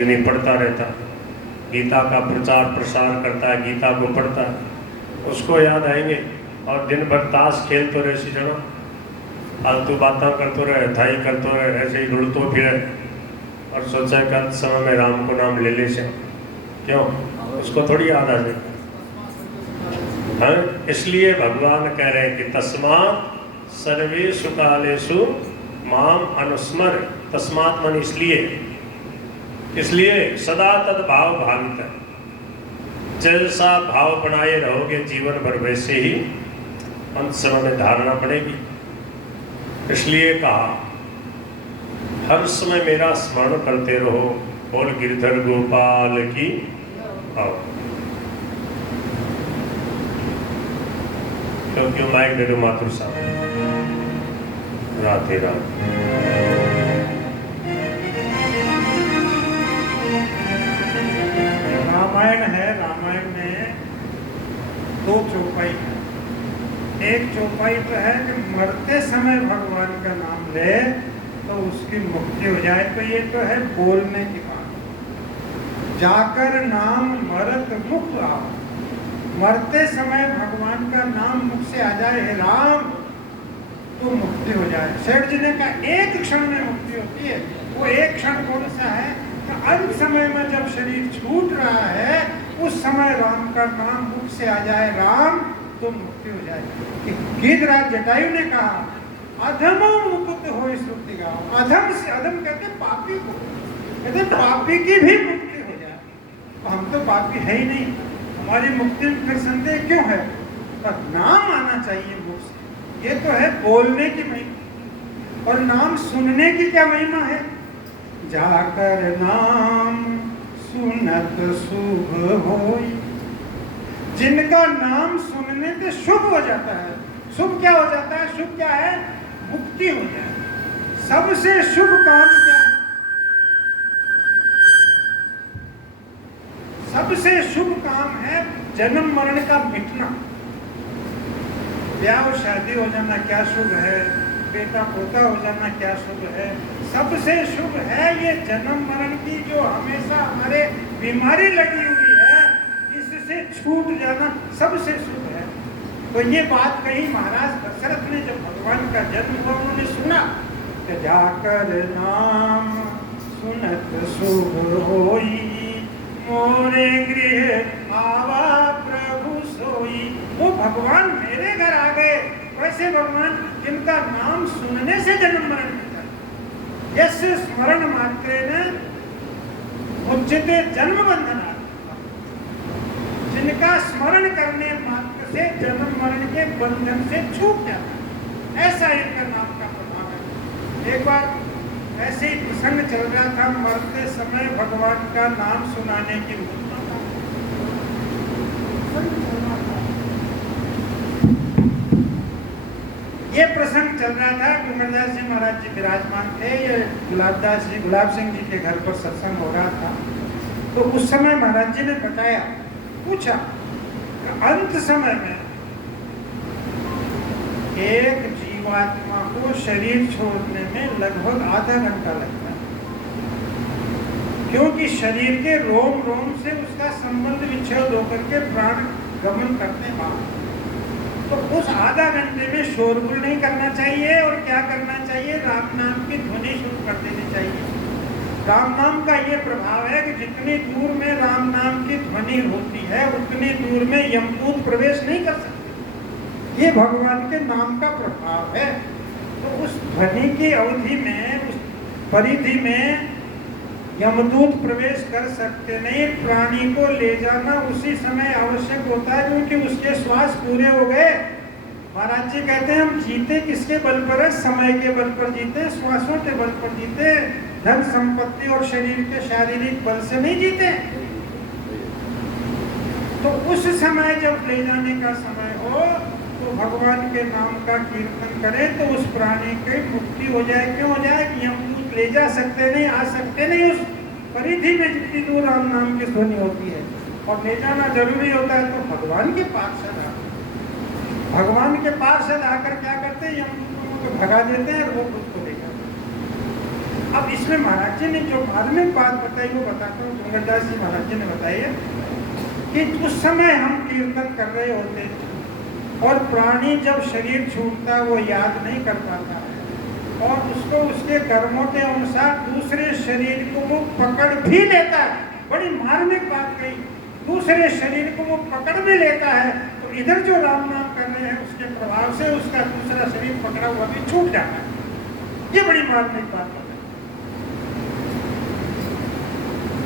नहीं पढ़ता रहता, गीता का प्रचार प्रसार करता है, गीता को पढ़ता है, उसको याद आएंगे। और दिन भर ताश खेलते रहे, सीजनो फालतू बातें करते रहे, थाई करते रहे, ऐसे ही रुलतो फिरे और सोचा कि अंत समय में राम को नाम ले ले से क्यों, उसको थोड़ी याद आ जाए। हाँ, इसलिए भगवान कह रहे हैं कि तस्मात् सर्वेषु कालेषु माम अनुस्मर। तस्मात् मन इसलिए सदा तद्भाव भावित है। जैसा भाव बनाए रहोगे जीवन भर वैसे ही अंत समय में धारणा पड़ेगी। इसलिए कहा हर समय मेरा स्मरण करते रहो। बोल गिरधर गोपाल की आओ। क्योंकि माइक दे दो मातृ साहब। राधे राधे। रामायण है, रामायण में दो चौपाई है। एक चौपाई तो है कि मरते समय भगवान का नाम ले तो उसकी मुक्ति हो जाए, तो ये तो है बोलने की बात। जाकर नाम मरत मुख आओ, मरते समय भगवान का नाम मुख से आ जाए, हे राम, तो मुक्ति हो जाए। सेठ जी ने कहा एक क्षण में मुक्ति होती है। वो एक क्षण कौन सा है? अंत समय में जब शरीर छूट रहा है उस समय राम का नाम मुख से आ जाए, राम, तो मुक्ति हो जाए। गीधराज जटायु ने कहा अधमो मुक्त हो श्रुति गाओ। अधम से, अधम कहते पापी को, कहते पापी की भी मुक्ति हो जाए। हम तो पापी है ही नहीं, हमारी मुक्ति में फिर संदेह क्यों है? पर नाम आना चाहिए मुख से। ये तो है बोलने की महिमा। और नाम सुनने की क्या महिमा है? जाकर नाम सुनत शुभ होई। जिनका नाम सुनने से शुभ हो जाता है। शुभ क्या हो जाता है? शुभ क्या है? मुक्ति हो जाए। सबसे शुभ काम क्या है? सबसे शुभ काम है जन्म मरण का मिटना। ब्याह और शादी हो जाना क्या शुभ है? बेटा पोता हो जाना क्या शुभ है? सबसे शुभ है ये जन्म मरण की जो हमेशा हमारे बीमारी लगी हुई है, इससे छूट जाना सबसे शुभ है। तो ये बात कही महाराज दशरथ ने जब भगवान का जन्म हुआ, उन्होंने सुना कि जाकर नाम सुनत शुभ होई, मोरे गृह आवा प्रभु सोई। वो भगवान मेरे घर आ गए। वैसे भगवान जिनका नाम सुनने से जन्म मरण मिलता है। यस स्मरण मात्रेण मुच्यते जन्म बंधना। जिनका स्मरण करने मात्र से जन्म मरण के बंधन से छूट जाता है, ऐसा इनका नाम का प्रभाव है। एक बार ऐसे ही प्रसंग चल रहा था, मरते समय भगवान का नाम सुनाने की ये प्रसंग चल रहा था। गुमरदास जी महाराज जी विराजमान थे। ये गुलाब सिंह जी के घर पर सत्संग हो रहा था। तो उस समय महाराज जी ने बताया, पूछा अंत समय में एक जीवात्मा को शरीर छोड़ने में लगभग आधा घंटा लगता है, क्योंकि शरीर के रोम रोम से उसका संबंध विच्छेद होकर के प्राण गमन करते हैं। तो उस आधा घंटे में शोरगुल नहीं करना चाहिए। और क्या करना चाहिए? राम नाम की ध्वनि शुरू कर देनी चाहिए। राम नाम का ये प्रभाव है कि जितनी दूर में राम नाम की ध्वनि होती है उतनी दूर में यमदूत प्रवेश नहीं कर सकते। ये भगवान के नाम का प्रभाव है। तो उस ध्वनि की अवधि में, उस परिधि में यमदूत प्रवेश कर सकते नहीं। प्राणी को ले जाना उसी समय आवश्यक होता है, क्योंकि उसके श्वास पूरे हो गए। महाराज जी कहते हैं हम जीते किसके बल पर है? समय के बल पर जीते, श्वासों के बल पर जीते, धन संपत्ति और शरीर के शारीरिक बल से नहीं जीते। तो उस समय जब ले जाने का समय हो तो भगवान के नाम का कीर्तन करें तो उस प्राणी की मुक्ति हो जाए। क्यों हो जाए? कि हम ले जा सकते नहीं, आ सकते नहीं उस परिधि में जितनी दूर राम नाम की ध्वनि होती है। और ले जाना जरूरी होता है। तो भगवान के पार्षद भगवान के पार्षद आकर क्या करते हैं? यमदूतों को भगा देते हैं और वो उसको ले जाते हैं। अब इसमें महाराज जी ने जो मार्मिक बात बताई वो बताता हूँ। डूंगरदास जी महाराज जी ने बताई है कि उस समय हम कीर्तन कर रहे होते और प्राणी जब शरीर छूटता वो याद नहीं कर पाता है और उसको उसके कर्मों के अनुसार दूसरे शरीर को वो पकड़ भी लेता है। बड़ी मार्मिक बात कही, दूसरे शरीर को वो पकड़ भी लेता है। तो इधर जो राम नाम कर रहे हैं उसके प्रभाव से उसका दूसरा शरीर पकड़ा हुआ भी छूट जाता है। ये बड़ी मार्मिक बात है।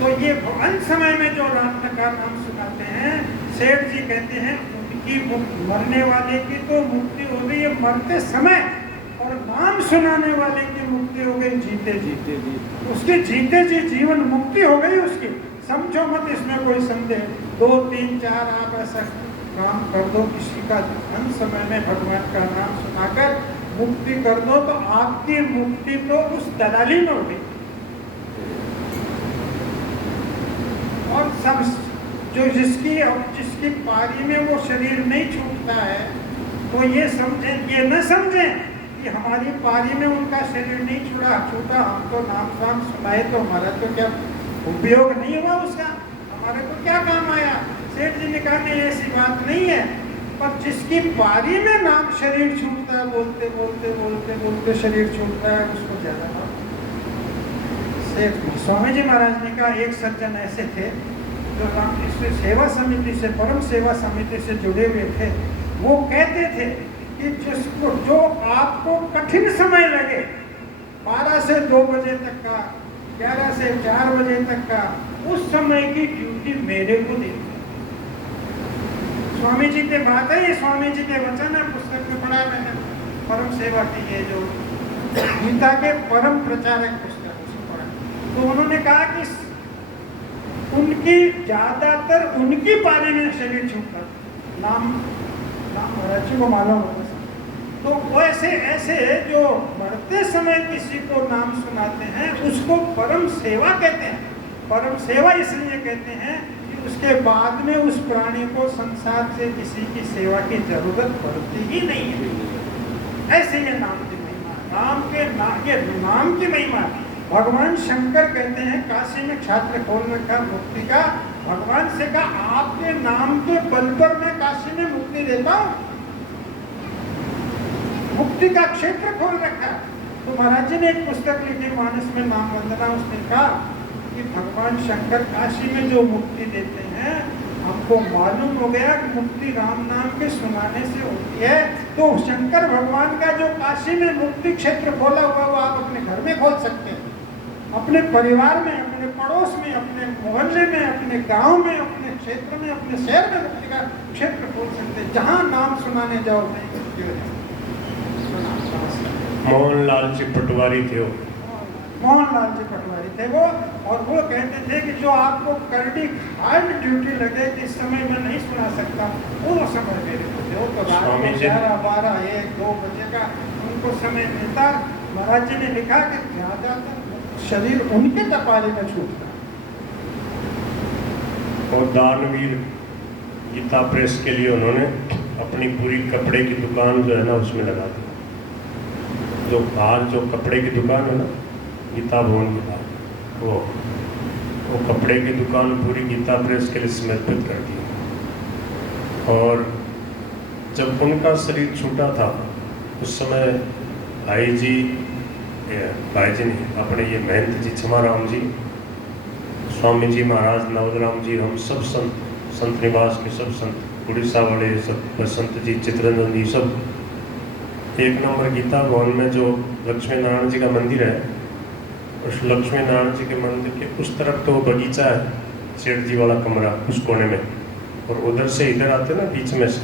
तो ये अंत समय में जो राम का नाम सुनाते हैं, सेठ जी कहते हैं उनकी मरने वाले की तो मुक्ति हो गई है मरते समय, और नाम सुनाने वाले की मुक्ति हो गई जीते जीते जी। उसके जीते जी जीवन मुक्ति हो गई उसकी। समझो मत इसमें कोई संदेह। 2 3 4 आप ऐसा काम कर दो, किसी का अंत समय में भगवान का नाम सुनाकर मुक्ति कर दो, तो आपकी मुक्ति तो उस दलाली में हो गई। और सब जो जिसकी पारी में वो शरीर नहीं छूटता है, तो ये समझें, ये न समझें कि हमारी पारी में उनका शरीर नहीं छूटा, हम तो नाम स्वाम सुनाए तो हमारा तो क्या उपयोग नहीं हुआ उसका, हमारे को क्या काम आया। सेठ जी ने कहा नहीं, ऐसी बात नहीं है, पर जिसकी पारी में नाम शरीर छूटता है, बोलते बोलते बोलते बोलते शरीर छूटता है, उसको ज्यादा बात। स्वामी जी महाराज ने कहा एक सज्जन ऐसे थे जो सेवा समिति से, परम सेवा समिति से जुड़े हुए थे। वो कहते थे कि जिसको जो आपको कठिन समय लगे, 12 से 2 बजे तक का, 11 से 4 बजे तक का, उस समय की ड्यूटी मेरे को दे। स्वामी जी की बात है, ये स्वामी जी के वचन है, पुस्तक में पढ़ा मैंने। परम सेवा की ये जो गीता के परम प्रचारक पुस्तक, तो उन्होंने कहा कि उनकी ज्यादातर उनकी पारी में शरीर छूटता। नाम महाराज जी को मालूम होगा। तो वैसे ऐसे जो मरते समय किसी को नाम सुनाते हैं उसको परम सेवा कहते हैं। परम सेवा इसलिए कहते हैं कि उसके बाद में उस प्राणी को संसार से किसी की सेवा की जरूरत पड़ती ही नहीं है। ऐसे ये नाम की महिमा, नाम की महिमा। भगवान शंकर कहते हैं, काशी में छात्र खोल रखा मुक्ति का, भगवान से कहा आपके नाम के बल पर मैं काशी में मुक्ति देता हूँ, मुक्ति का क्षेत्र खोल रखा। तो महाराज जी ने एक पुस्तक लिखी मानस में नाम वंदना, उसने कहा कि भगवान शंकर काशी में जो मुक्ति देते हैं, हमको मालूम हो गया कि मुक्ति राम नाम के सुनाने से होती है। तो शंकर भगवान का जो काशी में मुक्ति क्षेत्र खोला हुआ वो आप अपने घर में खोल सकते हैं, अपने परिवार में, अपने पड़ोस में, अपने मोहल्ले में, अपने गांव में, अपने क्षेत्र में, अपने शहर में मुक्ति का क्षेत्र खोल सकते हैं। जहाँ नाम सुनाने जाओ नहीं मुक्ति हो जाए। मोहनलाल जी पटवारी थे वो, मोहनलाल जी पटवारी थे वो, और वो कहते थे कि जो आपको करड़ी हार्ड ड्यूटी लगे कि इस समय मैं नहीं सुना सकता, वो समय मेरे को दो। तो रात को 11, 12, 1, 2 बजे का उनको समय मिलता। महाराज जी ने लिखा कि ज्यादातर शरीर उनके कपारे में छूटता। और दानवीर गीता प्रेस के लिए उन्होंने अपनी पूरी कपड़े की दुकान जो है ना उसमें लगा दी। जो बाहर जो कपड़े की दुकान है ना, गीता भवन के बाहर, वो कपड़े की दुकान पूरी गीता प्रेस के लिए समर्पित कर दी। और जब उनका शरीर छूटा था उस समय भाई जी नहीं, अपने ये महंत जी छमाराम जी, स्वामी जी महाराज नवदराम जी, हम सब संत निवास के सब संत, उड़ीसा वाले सब, बसंत जी, चित्रंजन जी, सब एक नंबर गीता भवन में जो लक्ष्मी नारायण जी का मंदिर है, उस लक्ष्मी नारायण जी के मंदिर के उस तरफ तो बगीचा है, सेठ जी वाला कमरा उस कोने में, और उधर से इधर आते ना बीच में से,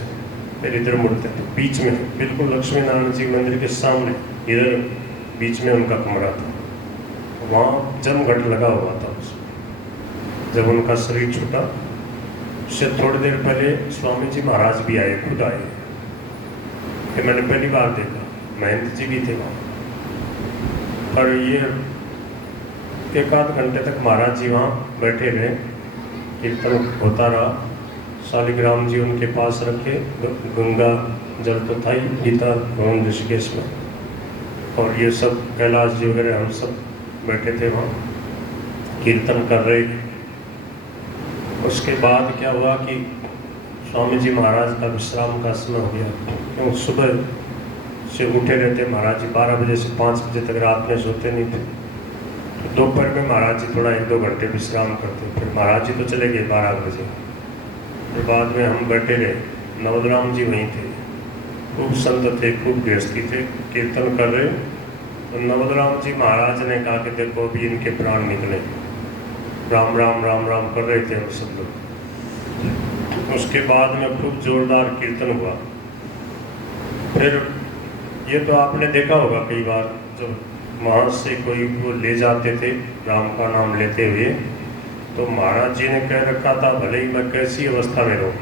फिर इधर मुड़ते तो बीच में बिल्कुल लक्ष्मी नारायण जी मंदिर के सामने इधर बीच में उनका कमरा था। वहाँ जमघट लगा हुआ था उसमें। जब उनका शरीर छूटा उससे थोड़ी देर पहले स्वामी जी महाराज भी आए, खुद आए, कि मैंने पहली बार देखा, महंत जी भी थे वहाँ। पर ये 1 आध घंटे तक महाराज जी वहाँ बैठे रहे, कीर्तन होता रहा, शालिग्राम जी उनके पास रखे, गंगा जल तो था ही गीता भवन ऋषिकेश में, और ये सब कैलाश जी वगैरह हम सब बैठे थे वहाँ, कीर्तन कर रहे। उसके बाद क्या हुआ कि स्वामी जी महाराज का विश्राम का समय हो गया, क्योंकि सुबह से उठे रहते महाराज जी, 12 बजे से 5 बजे तक रात में सोते नहीं थे। दोपहर में महाराज जी थोड़ा 1-2 घंटे विश्राम करते, फिर महाराज जी तो चले गए 12 बजे। फिर बाद में हम बैठे रहे, नवलराम जी वहीं थे, खूब संत थे, खूब गृहस्थी थे, कीर्तन कर रहे। तो नवलराम जी महाराज ने कहा कि देखो अभी इनके प्राण निकले, राम राम राम राम कर रहे थे हम सब लोग। उसके बाद में खूब जोरदार कीर्तन हुआ। फिर ये तो आपने देखा होगा कई बार, जब वहाँ से कोई को ले जाते थे राम का नाम लेते हुए, तो महाराज जी ने कह रखा था भले ही मैं कैसी अवस्था में रहूँ,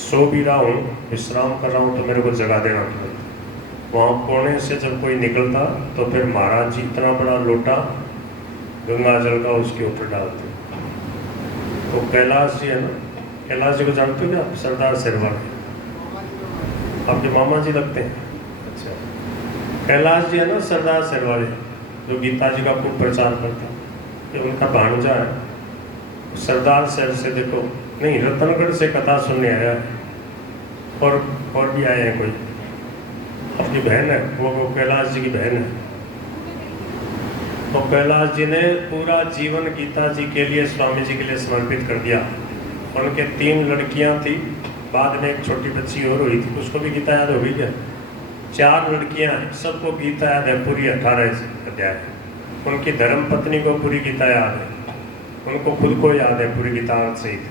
सो भी रहा हूँ, विश्राम कर रहा हूँ, तो मेरे को जगा देना तुरंत। वहाँ कोने से जब कोई निकलता तो फिर महाराज जी इतना बड़ा लोटा गंगा जल का उसके ऊपर डालते। तो कैलाश जी है ना, कैलाश जी को जानते हो क्या, सरदार सिरवाल आपके मामा जी लगते हैं। अच्छा, कैलाश जी है ना सरदार सिरवाल, जो गीता जी का खूब प्रचार करता, ये उनका भांजा है। सरदार शहर से देखो, नहीं रतनगढ़ से कथा सुनने आया है, और भी आए हैं कोई, आपकी बहन है वो कैलाश जी की बहन है। तो कैलाश जी ने पूरा जीवन गीता जी के लिए, स्वामी जी के लिए समर्पित कर दिया। उनके 3 लड़कियां थी, बाद में एक छोटी बच्ची और हुई थी, उसको भी गीता याद हो गई क्या? 4 लड़कियां हैं, सबको गीता याद है पूरी 18 अध्याय। उनकी धर्म पत्नी को पूरी गीता याद है, उनको खुद को याद है पूरी गीता सहित,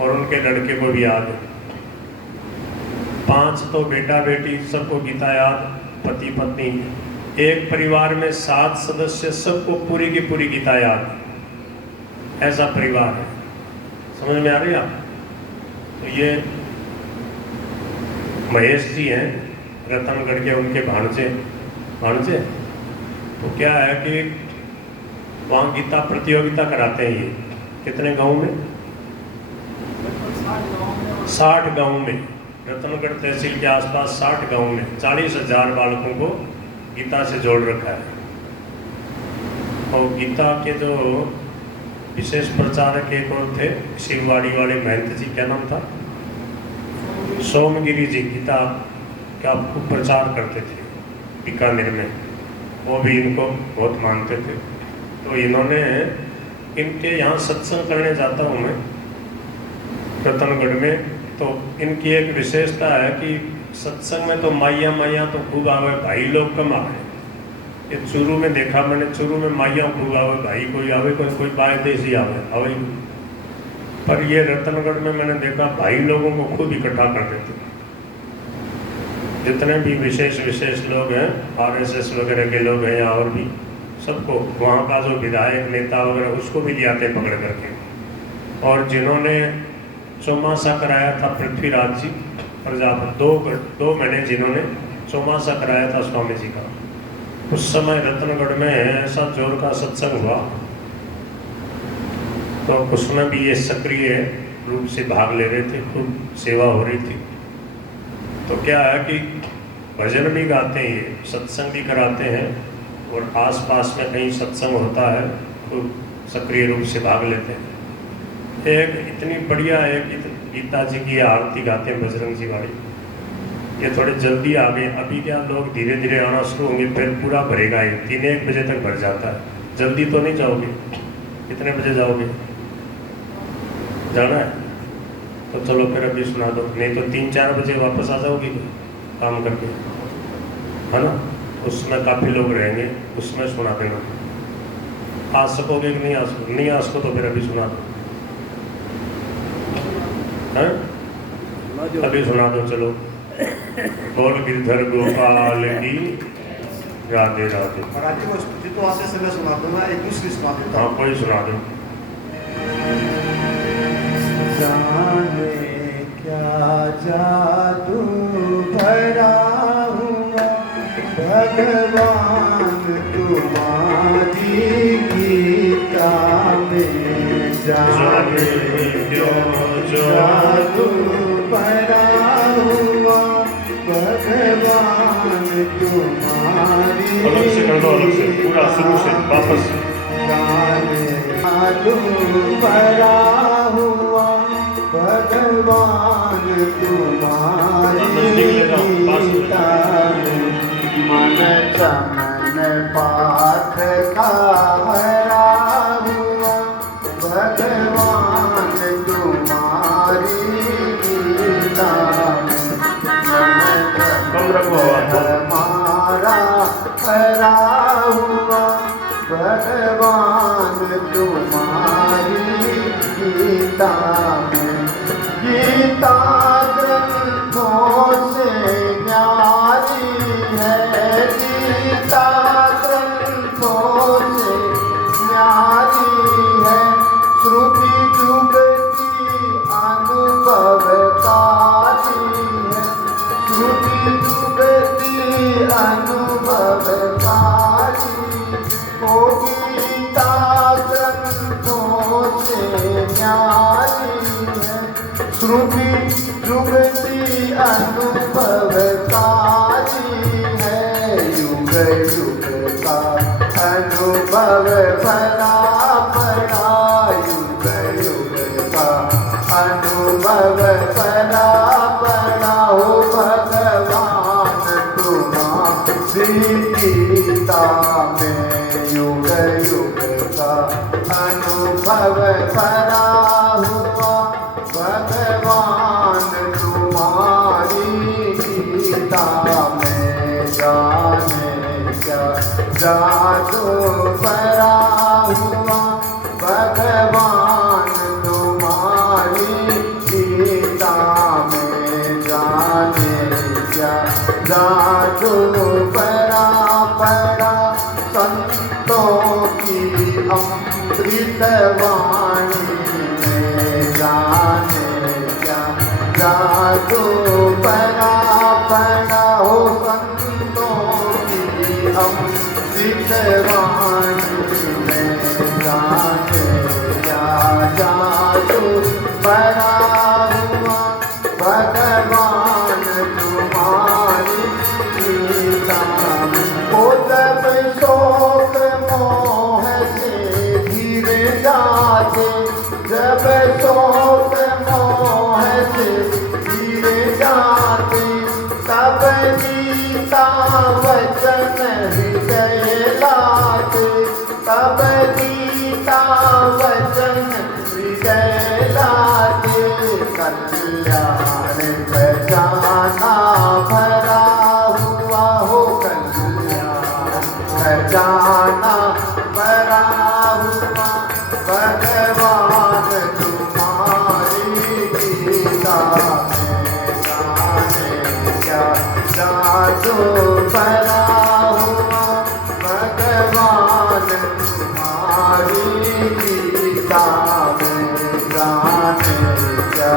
और उनके लड़के को भी याद है। 5 तो बेटा बेटी, सबको गीता याद, पति पत्नी। एक परिवार में 7 सदस्य, सबको पूरी की पूरी गीता याद। ऐसा परिवार है, समझ में आ रही है आप? तो ये महेश जी हैं रतनगढ़ के, उनके भांजे। तो क्या है कि वहाँ गीता प्रतियोगिता कराते हैं। ये कितने गांव में? 60 गांव में, रतनगढ़ तहसील के आसपास 60 गांव में 40,000 बालकों को गीता से जोड़ रखा है। और गीता के जो विशेष प्रचारक एक और थे, शिववाड़ी वाले महंत जी, क्या नाम था? सोमगिरी जी, गीता का खूब प्रचार करते थे बीकानेर में, वो भी इनको बहुत मानते थे। तो इन्होंने, इनके यहाँ सत्संग करने जाता हूँ मैं रतनगढ़ में, तो इनकी एक विशेषता है कि सत्संग में तो माइया तो खूब आवे, भाई लोग कम आवे। ये चूरू में देखा मैंने, चूरू में माइया खूब आवे, भाई कोई आवे, कोई बाय देसी आवे। पर ये रतनगढ़ में मैंने देखा भाई लोगों को खूब इकट्ठा कर देते। जितने भी विशेष लोग हैं, RSS वगैरह के लोग हैं या और भी, सबको, वहाँ का जो विधायक नेता वगैरह, उसको भी ले आते पकड़ करके। और जिन्होंने चौमासा कराया था पृथ्वीराज जी प्रजापति, 2 महीने जिन्होंने चौमासा कराया था स्वामी जी का, उस समय रतनगढ़ में ऐसा जोर का सत्संग हुआ, तो उसमें भी ये सक्रिय रूप से भाग ले रहे थे, खूब सेवा हो रही थी। तो क्या है कि भजन भी गाते हैं, ये सत्संग भी कराते हैं, और आसपास में कहीं सत्संग होता है खूब सक्रिय रूप से भाग लेते हैं। एक इतनी बढ़िया एक गीता जी की आरती गाते हैं बजरंग जी वाली, ये थोड़े जल्दी आ गए। अभी क्या लोग धीरे धीरे आना शुरू होंगे, फिर पूरा भरेगा, ये 3-1 बजे तक भर जाता है। जल्दी तो नहीं जाओगे? कितने बजे जाओगे? जाना है तो चलो फिर अभी सुना दो, नहीं तो 3-4 बजे वापस आ जाओगे काम करके, है ना? उसमें काफ़ी लोग रहेंगे, उसमें सुना देना। आ सकोगे कि नहीं आ सको? नहीं आ सको तो फिर अभी सुना दो, हैं? अभी सुना दो, चलो। बोल गिरधर गोपाल की राधे राधे। मराठी वो जितो आसे सगळं सुनातो ना, एक दूसरी सुनातो। हाँ, कोई सुना दो। जाने क्या जादू भरा हुआ भगवान तुम्हारी गीता में, जाने क्यों जादू भरा हुआ भगवान तुम्हारी अलग से कर दो, अलग से पूरा शुरू से वापस। भरा हुआ भगवान तुम्हारी गीता में मन चमन पाठ का भरा हुआ भगवान तुम्हारी गीता में कम रखो हमारा भरा हुआ भगवान तुम्हारी गीता में गीता ग्रंथों से न्यारी है गीता ग्रंथों से न्यारी है श्रुति जुगती अनुभवकारी है श्रुति जुगती अनुभवकारी ओ गीता ग्रंथों से न्यारी है श्रुति जुगती अनुभवकारी है युग युग का अनुभव भरा पड़ा युग युग का अनुभव भरा पड़ा हो भगवान तुम्हारी गीता में युग युग का अनुभव भरा हुआ भगवान तुम्हारी गीता में जाने क्या जादू भरा हुआ भगवान तुम्हारी गीता में जाने क्या जादू भरा पड़ा संतों की अमृत वाणी में जाने क्या जादू भरा पड़ा हो संतों की अमृत वाणी में जाने क्या जादू भरा हुआ भगवान तुम्हारी गीता में ओ जब शोक मोह से धीरे जाते जब शोक मोह से धीरे जाते तब गीता वचन हृदय लाते तब गीता वचन हृदय लाते कल्याण खजाना भरा हुआ हो कल्याण खजाना भरा हुआ भगवान तुम्हारी गीता में जाने क्या जादू भरा हुआ भगवान तुम्हारी गीता में जाने क्या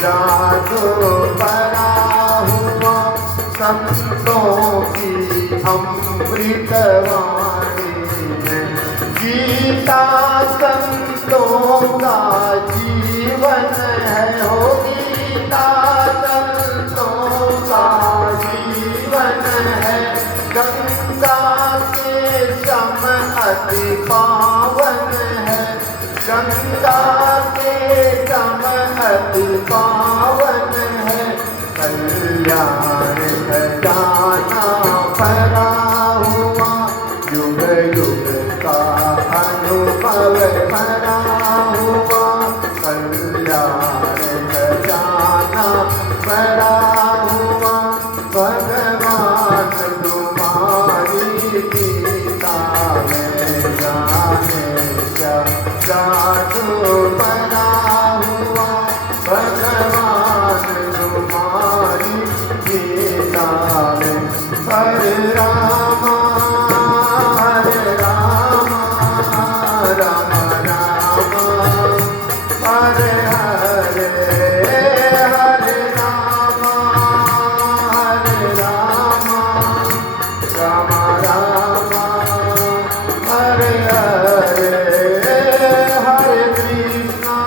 जादू भरा हुआ संतों की अमृत वाणी में गीता संतों का जीवन है हो गीता संतों का जीवन है गंगा के सम अति पावन है गंगा के सम अति पावन है कल्याण खजाना भरा हुआ युग युग का अनुभव भरा हुआ कल्याण खजाना भरा हुआ भगवान तुम्हारी गीता में जाने क्या जादू भरा हुआ भगवान तुम्हारी गीता में हरे राम राम राम हरे हरे हरे राम राम राम हरे हरे हरे कृष्णा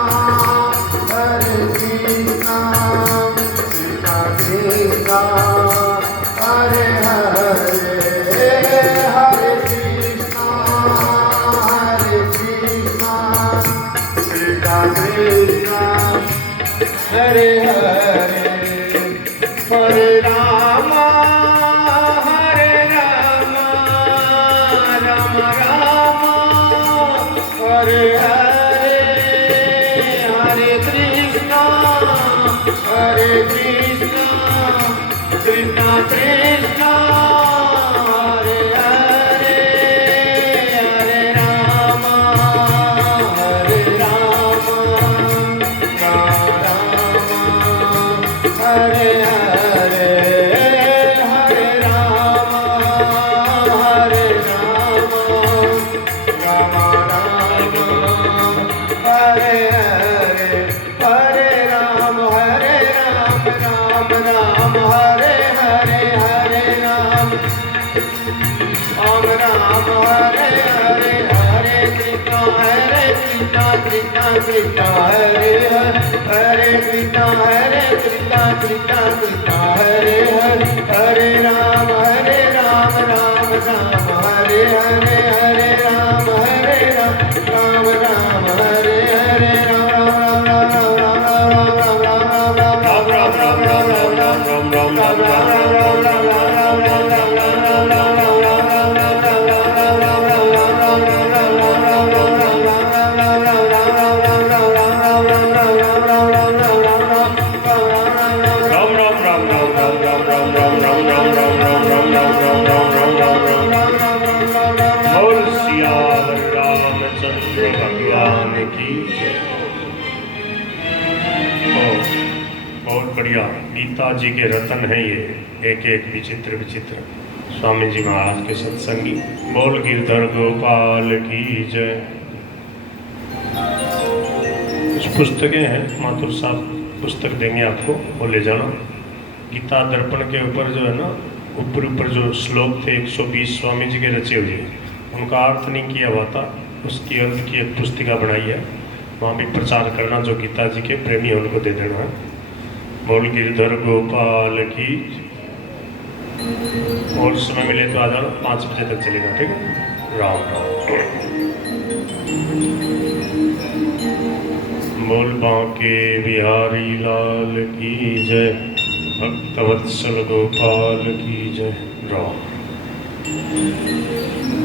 कृष्णा हरे हरे हरे राम राम राम हरे हरे हरे कृष्णा कृष्णा कृष्णा हरे हरे हरे राम राम हरे हरे हरे राम राम हरे हरे हरे राम राम राम हरे हरे हरे राम हरे हरे हरे कृष्णा कृष्णा कृष्णा हरे हरे कृष्णा कृष्णा कृष्णा हरे हरे राम राम हरे हरे हरे राम राम हरे हरे बोल सियावर रामचंद्र भगवान की जय। बहुत बढ़िया, गीता जी के रतन है ये, एक एक विचित्र विचित्र। स्वामी जी महाराज के सत्संगी। बोल गिरधर गोपाल की जय। कुछ पुस्तकें हैं, माथुर साहब पुस्तक देंगे आपको, वो ले जाना। गीता दर्पण के ऊपर जो है ना, ऊपर जो श्लोक थे 120 स्वामी जी के रचे हुए, उनका अर्थ नहीं किया हुआ था, उसकी अर्थ की एक पुस्तिका बनाई है, वहाँ भी प्रचार करना। जो गीता जी के प्रेमी हैं उनको दे देना है। बोल गिरधर गोपाल की। और समय मिले तो आ जाना, 5 बजे तक चलेगा, ठीक है। राम राम। बोल बांके बिहारी लाल की जय। भक्तवत्सल गोपाल की जय। राम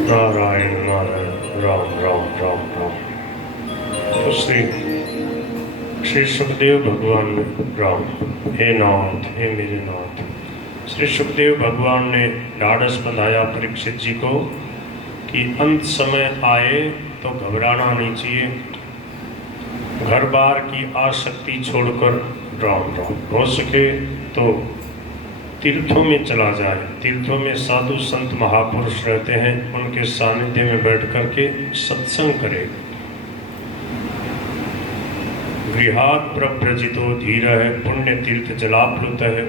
नारायण नारायण राम राम राम राम। तो श्री सुखदेव भगवान ने राम, हे नाथ, हे मेरे नाथ। श्री सुखदेव भगवान ने ढाढ़स बंधाया परीक्षित जी को कि अंत समय आए तो घबराना नहीं चाहिए, घर बार की आसक्ति छोड़कर राम राम हो सके तो तीर्थों में चला जाए। तीर्थों में साधु संत महापुरुष रहते हैं, उनके सानिध्य में बैठ करके सत्संग करे। गृहात् प्रव्रजितो धीर है, पुण्य तीर्थ जलाप्लुत है।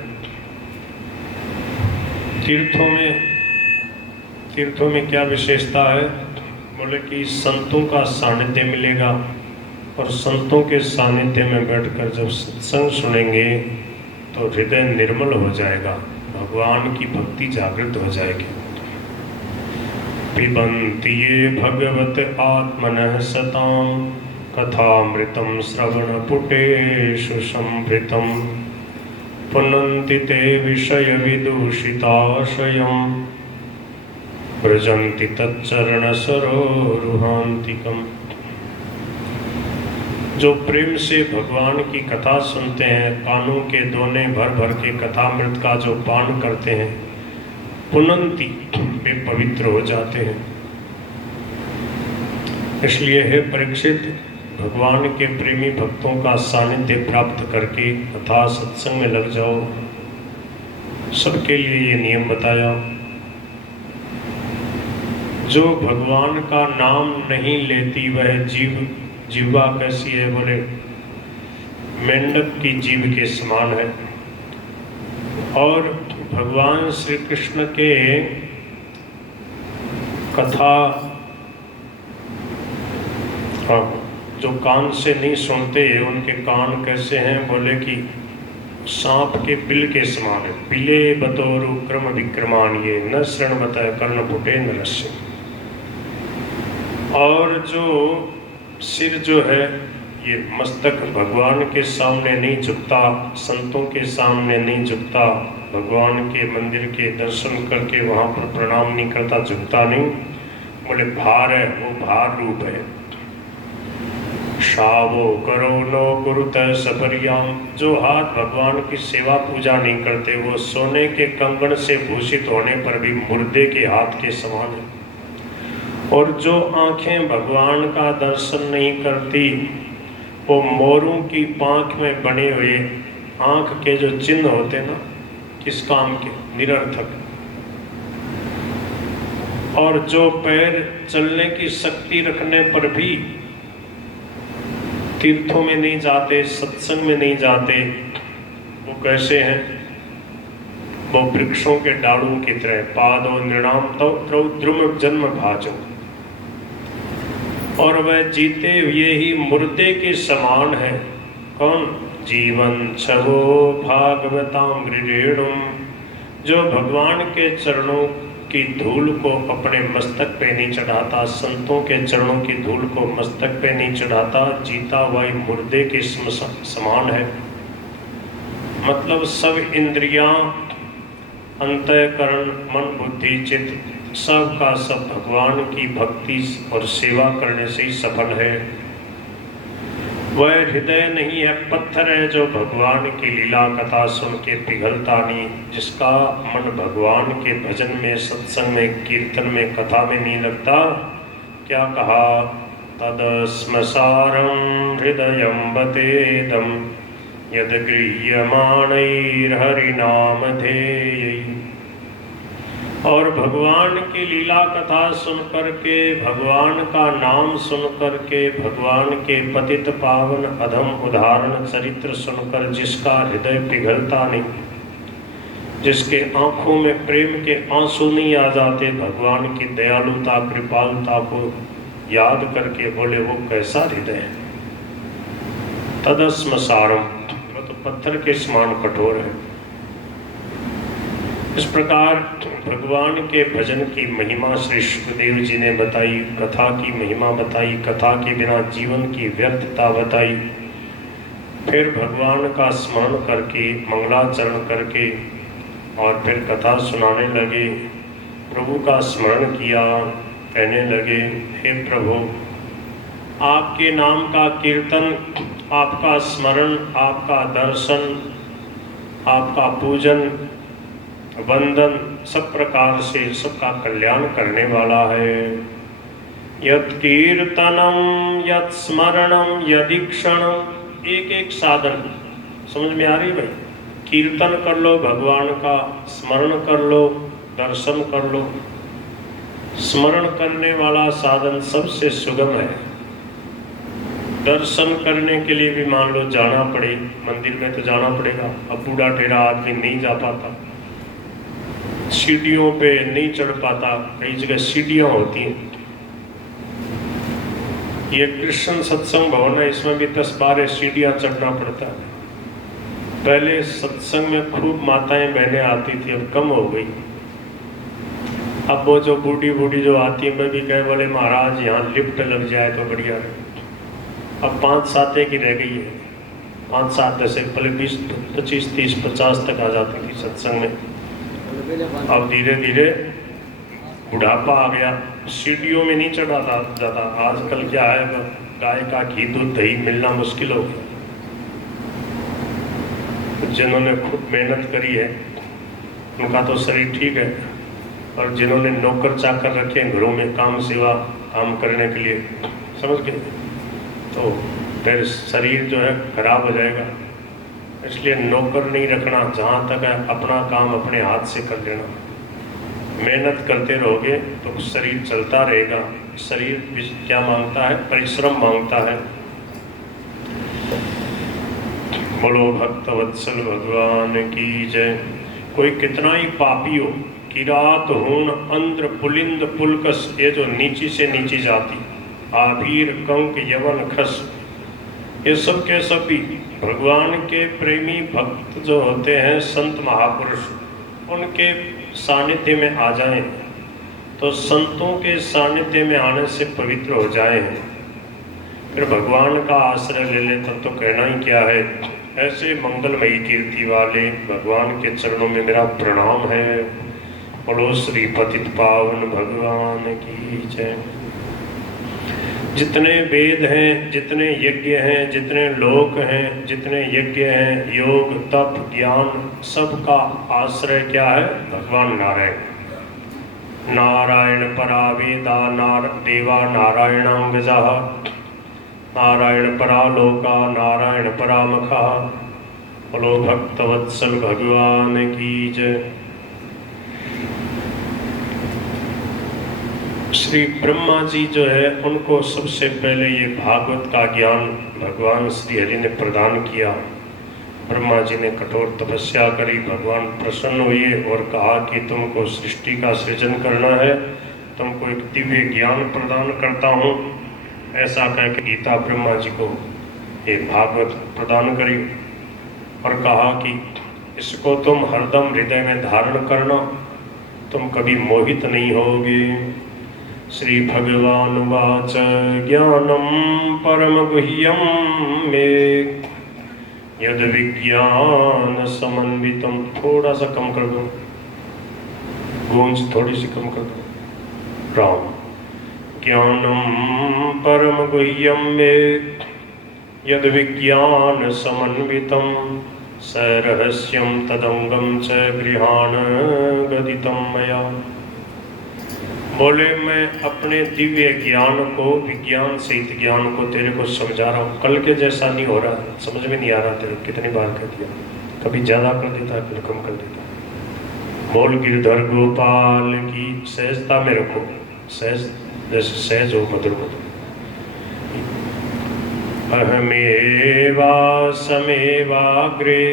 तीर्थों में क्या विशेषता है? बोले कि संतों का सानिध्य मिलेगा, और संतों के सानिध्य में बैठकर जब सत्संग सुनेंगे तो हृदय निर्मल हो जाएगा, भगवान की भक्ति जागृत हो जाएगी। पिबन्ति ये भगवत आत्मनः सतां कथामृतं श्रवणपुटेषु संभृतं पुनन्ति ते विषय विदूषिताशयं व्रजन्ति तच्चरण सरोरुहान्तिकम्। जो प्रेम से भगवान की कथा सुनते हैं, कानों के दोने भर भर के कथामृत का जो पान करते हैं, पुनन्ति, वे पवित्र हो जाते हैं। इसलिए हे परीक्षित, भगवान के प्रेमी भक्तों का सानिध्य प्राप्त करके कथा सत्संग में लग जाओ। सबके लिए ये नियम बताया। जो भगवान का नाम नहीं लेती वह जीवा कैसी है? बोले मेंढक की जीभ के समान है। और भगवान श्री कृष्ण के कथा जो कान से नहीं सुनते, उनके कान कैसे हैं? बोले कि सांप के बिल के समान है। बिले बतौरु क्रम विक्रमान ये न श्रण बताए कर्ण फुटे न रस्य। और जो सिर जो है ये मस्तक भगवान के सामने नहीं झुकता, संतों के सामने नहीं झुकता, भगवान के मंदिर के दर्शन करके वहाँ पर प्रणाम नहीं करता, झुकता नहीं। बोले भार है, वो भार रूप है। शावो करो नो गुरुतः सपरियाम, जो हाथ भगवान की सेवा पूजा नहीं करते वो सोने के कंगन से भूषित होने पर भी मुर्दे के हाथ के समान है। और जो आंखें भगवान का दर्शन नहीं करती वो मोरों की पांख में बने हुए आंख के जो चिन्ह होते ना, किस काम के, निरर्थक। और जो पैर चलने की शक्ति रखने पर भी तीर्थों में नहीं जाते, सत्संग में नहीं जाते, वो कैसे हैं? वो वृक्षों के डालों की तरह। पादो नृणाम तौ द्रुम जन्म भाजो, और वह जीते हुए ही मुर्दे के समान है। कौन? जीवन छवो भागवताम हृदयम, जो भगवान के चरणों की धूल को अपने मस्तक पे नहीं चढ़ाता, संतों के चरणों की धूल को मस्तक पे नहीं चढ़ाता, जीता हुआ मुर्दे के समान है। मतलब सब इंद्रियां, अंतःकरण, मन, बुद्धि, चित्त सब का सब भगवान की भक्ति और सेवा करने से ही सफल है। वह हृदय नहीं है, पत्थर है, जो भगवान की लीला कथा सुन के पिघलता नहीं, जिसका मन भगवान के भजन में, सत्संग में, कीर्तन में, कथा में नहीं लगता। क्या कहा? तदस्मसारं हृदयं बतेदं यद गृह्यमाणैर्हरिनामधेयैः। और भगवान की लीला कथा सुन करके, भगवान का नाम सुन करके, भगवान के पतित पावन अधम उदाहरण चरित्र सुनकर जिसका हृदय पिघलता नहीं, जिसके आंखों में प्रेम के आंसू नहीं आ जाते, भगवान की दयालुता, कृपालुता को याद करके, बोले वो कैसा हृदय है? तदस्मसारम, वो तो पत्थर के समान कठोर है। इस प्रकार भगवान के भजन की महिमा श्री सुखदेव जी ने बताई, कथा की महिमा बताई, कथा के बिना जीवन की व्यर्थता बताई। फिर भगवान का स्मरण करके, मंगलाचरण करके और फिर कथा सुनाने लगे। प्रभु का स्मरण किया, कहने लगे, हे प्रभु, आपके नाम का कीर्तन, आपका स्मरण, आपका दर्शन, आपका पूजन, वंदन सब प्रकार से सबका कल्याण करने वाला है। यत् कीर्तनम यत् स्मरणम यदीक्षणम, एक एक साधन समझ में आ रही भाई? कीर्तन कर लो भगवान का, स्मरण कर लो, दर्शन कर लो। स्मरण करने वाला साधन सबसे सुगम है। दर्शन करने के लिए भी मान लो जाना पड़े, मंदिर में तो जाना पड़ेगा। अब बूढ़ा टेढ़ा आदमी नहीं जा पाता, सीढ़ियों पे नहीं चढ़ पाता, कई जगह सीढ़ियाँ होती हैं। ये कृष्ण सत्संग भवन है, इसमें भी 10-12 सीढ़ियाँ चढ़ना पड़ता है। पहले सत्संग में खूब माताएं बहनें आती थी, अब कम हो गई। अब वो जो बूढ़ी जो आती है, मैं भी कहे बोले महाराज यहाँ लिफ्ट लग जाए तो बढ़िया है। अब 5-7 की रह गई है, 5-7 जैसे पहले 20, 25, 30, 50 तक आ जाती थी सत्संग में। अब धीरे धीरे बुढ़ापा आ गया, सीढ़ियों में नहीं चढ़ा जाता। आजकल क्या है, गाय का घी दूध दही मिलना मुश्किल हो गया। जिन्होंने खूब मेहनत करी है उनका तो शरीर ठीक है, और जिन्होंने नौकर चाकर रखे हैं घरों में काम सेवा काम करने के लिए, समझ गए, तो फिर शरीर जो है खराब हो जाएगा। इसलिए नौकर नहीं रखना, जहाँ तक है अपना काम अपने हाथ से कर लेना। मेहनत करते रहोगे तो शरीर चलता रहेगा। शरीर क्या मांगता है? परिश्रम मांगता है। बोलो भक्त वत्सल भगवान की जय। कोई कितना ही पापी हो, किरात हूण अंध्र पुलिंद पुलकस, ये जो नीची से नीची जाति, आभीर कंक यवन खस, ये सब के सब भी भगवान के प्रेमी भक्त जो होते हैं, संत महापुरुष, उनके सानिध्य में आ जाएं तो संतों के सानिध्य में आने से पवित्र हो जाएं, फिर भगवान का आश्रय ले ले तब तो कहना ही क्या है। ऐसे मंगलमयी कीर्ति वाले भगवान के चरणों में मेरा प्रणाम है। बोलो श्री पतित पावन भगवान की जय। जितने वेद हैं, जितने यज्ञ हैं, जितने लोक हैं, जितने यज्ञ हैं, योग तप ज्ञान, सबका आश्रय क्या है? भगवान नारायण। नारायण परा वेदा देवा नारायणांगजा, नारायण परा लोका नारायण परामखा। बोलो भक्तवत्सल भगवान की जय। श्री ब्रह्मा जी जो है उनको सबसे पहले ये भागवत का ज्ञान भगवान श्री हरि ने प्रदान किया। ब्रह्मा जी ने कठोर तपस्या करी, भगवान प्रसन्न हुए और कहा कि तुमको सृष्टि का सृजन करना है, तुमको एक दिव्य ज्ञान प्रदान करता हूँ। ऐसा कह के गीता ब्रह्मा जी को ये भागवत प्रदान करी और कहा कि इसको तुम हरदम हृदय में धारण करना, तुम कभी मोहित नहीं होगे। श्री भगवान वाच ज्ञानम परम गुह्यम मे यद विज्ञान समन्वितम। थोड़ा सा कम कर दो, गूंज थोड़ी सी कम कर दो। राम ज्ञानम परम गुह्यम मे यद विज्ञान समन्वितम सरहस्यम तदंगम च गृहाण गदितम मया। बोले मैं अपने दिव्य ज्ञान को, विज्ञान सहित ज्ञान को तेरे को समझा रहा हूँ। कल के जैसा नहीं हो रहा, समझ में नहीं आ रहा तेरे। कितनी बार कह दिया, कभी ज़्यादा कर देता है, कभी कम कर देता है। बोल गिरधर गोपाल की सहजता में रखो, सहज जैसे सहज हो, मधुर मधुर। अहमेवा समेवाग्रे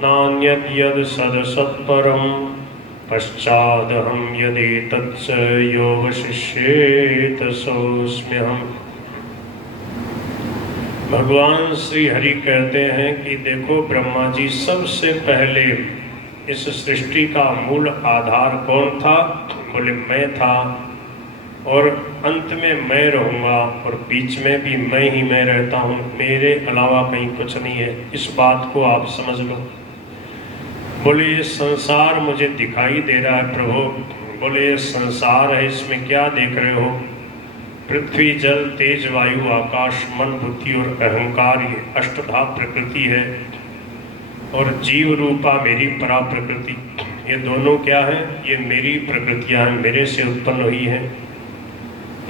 नान्यद यद सद सत्परम पश्चादहं यदि तत्स योगशिष्येत सोऽस्म्यहम्। भगवान श्री हरि कहते हैं कि देखो ब्रह्मा जी, सबसे पहले इस सृष्टि का मूल आधार कौन था? बोले मैं था, और अंत में मैं रहूँगा, और बीच में भी मैं ही मैं रहता हूँ, मेरे अलावा कहीं कुछ नहीं है। इस बात को आप समझ लो। बोले ये संसार मुझे दिखाई दे रहा है प्रभु। बोले ये संसार है, इसमें क्या देख रहे हो? पृथ्वी जल तेज वायु आकाश मन बुद्धि और अहंकार, ये अष्टधा प्रकृति है, और जीव रूपा मेरी परा प्रकृति। ये दोनों क्या है? ये मेरी प्रकृतियां हैं, मेरे से उत्पन्न हुई हैं।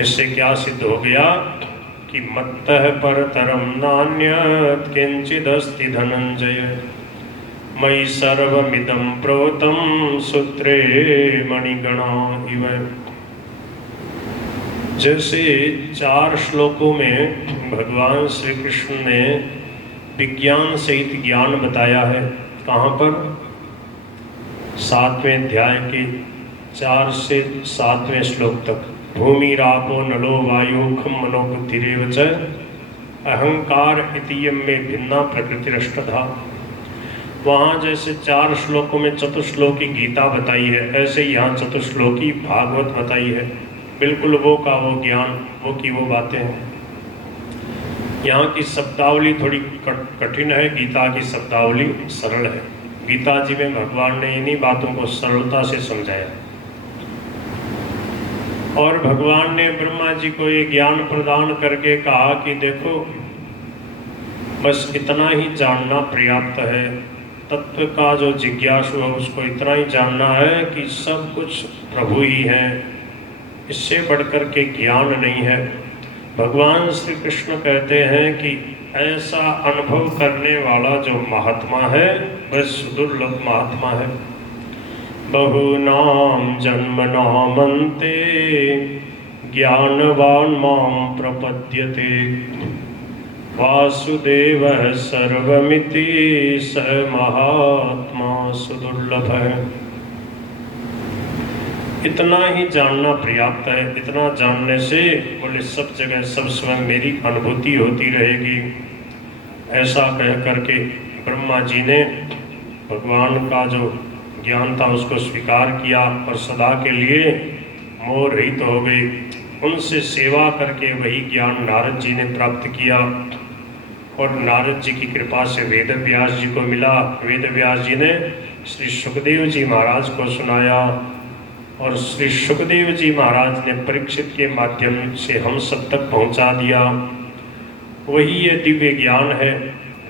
इससे क्या सिद्ध हो गया कि मत्तः परतरम नान्यत् किंचिदस्ति धनंजय मयि सर्वमिदं प्रोतं सूत्रे मणिगणा इव। जैसे 4 श्लोकों में भगवान श्री कृष्ण ने विज्ञान सहित ज्ञान बताया है। कहाँ पर? 7वें अध्याय के 4 से 7वें श्लोक तक। भूमि रापो नलो वायु खम मनो बुद्धिरेव च अहंकार इतियम में भिन्ना प्रकृतिरष्टधा। वहाँ जैसे 4 श्लोकों में चतुश्लोकी गीता बताई है, ऐसे यहाँ चतुश्लोकी भागवत बताई है। बिल्कुल वो का वो ज्ञान, वो की वो बातें हैं। यहाँ की शब्दावली थोड़ी कठिन है, गीता की शब्दावली सरल है। गीता जी में भगवान ने इन्हीं बातों को सरलता से समझाया। और भगवान ने ब्रह्मा जी को ये ज्ञान प्रदान करके कहा कि देखो बस इतना ही जानना पर्याप्त है। तत्व का जो जिज्ञासु है उसको इतना ही जानना है कि सब कुछ प्रभु ही है, इससे बढ़कर के ज्ञान नहीं है। भगवान श्री कृष्ण कहते हैं कि ऐसा अनुभव करने वाला जो महात्मा है वह सुदुर्लभ महात्मा है। बहुनाम जन्मनामन्ते ज्ञानवान मां प्रपद्यते वासुदेवः सर्वमिति स महात्मा सुदुर्लभ है। इतना ही जानना पर्याप्त है। इतना जानने से बोले सब जगह सब समय मेरी अनुभूति होती रहेगी। ऐसा कह करके ब्रह्मा जी ने भगवान का जो ज्ञान था उसको स्वीकार किया और सदा के लिए मोह रहित हो गए। उनसे सेवा करके वही ज्ञान नारद जी ने प्राप्त किया और नारद जी की कृपा से वेद व्यास जी को मिला। वेद व्यास जी ने श्री सुखदेव जी महाराज को सुनाया और श्री सुखदेव जी महाराज ने परीक्षित के माध्यम से हम सब तक पहुंचा दिया। वही ये दिव्य ज्ञान है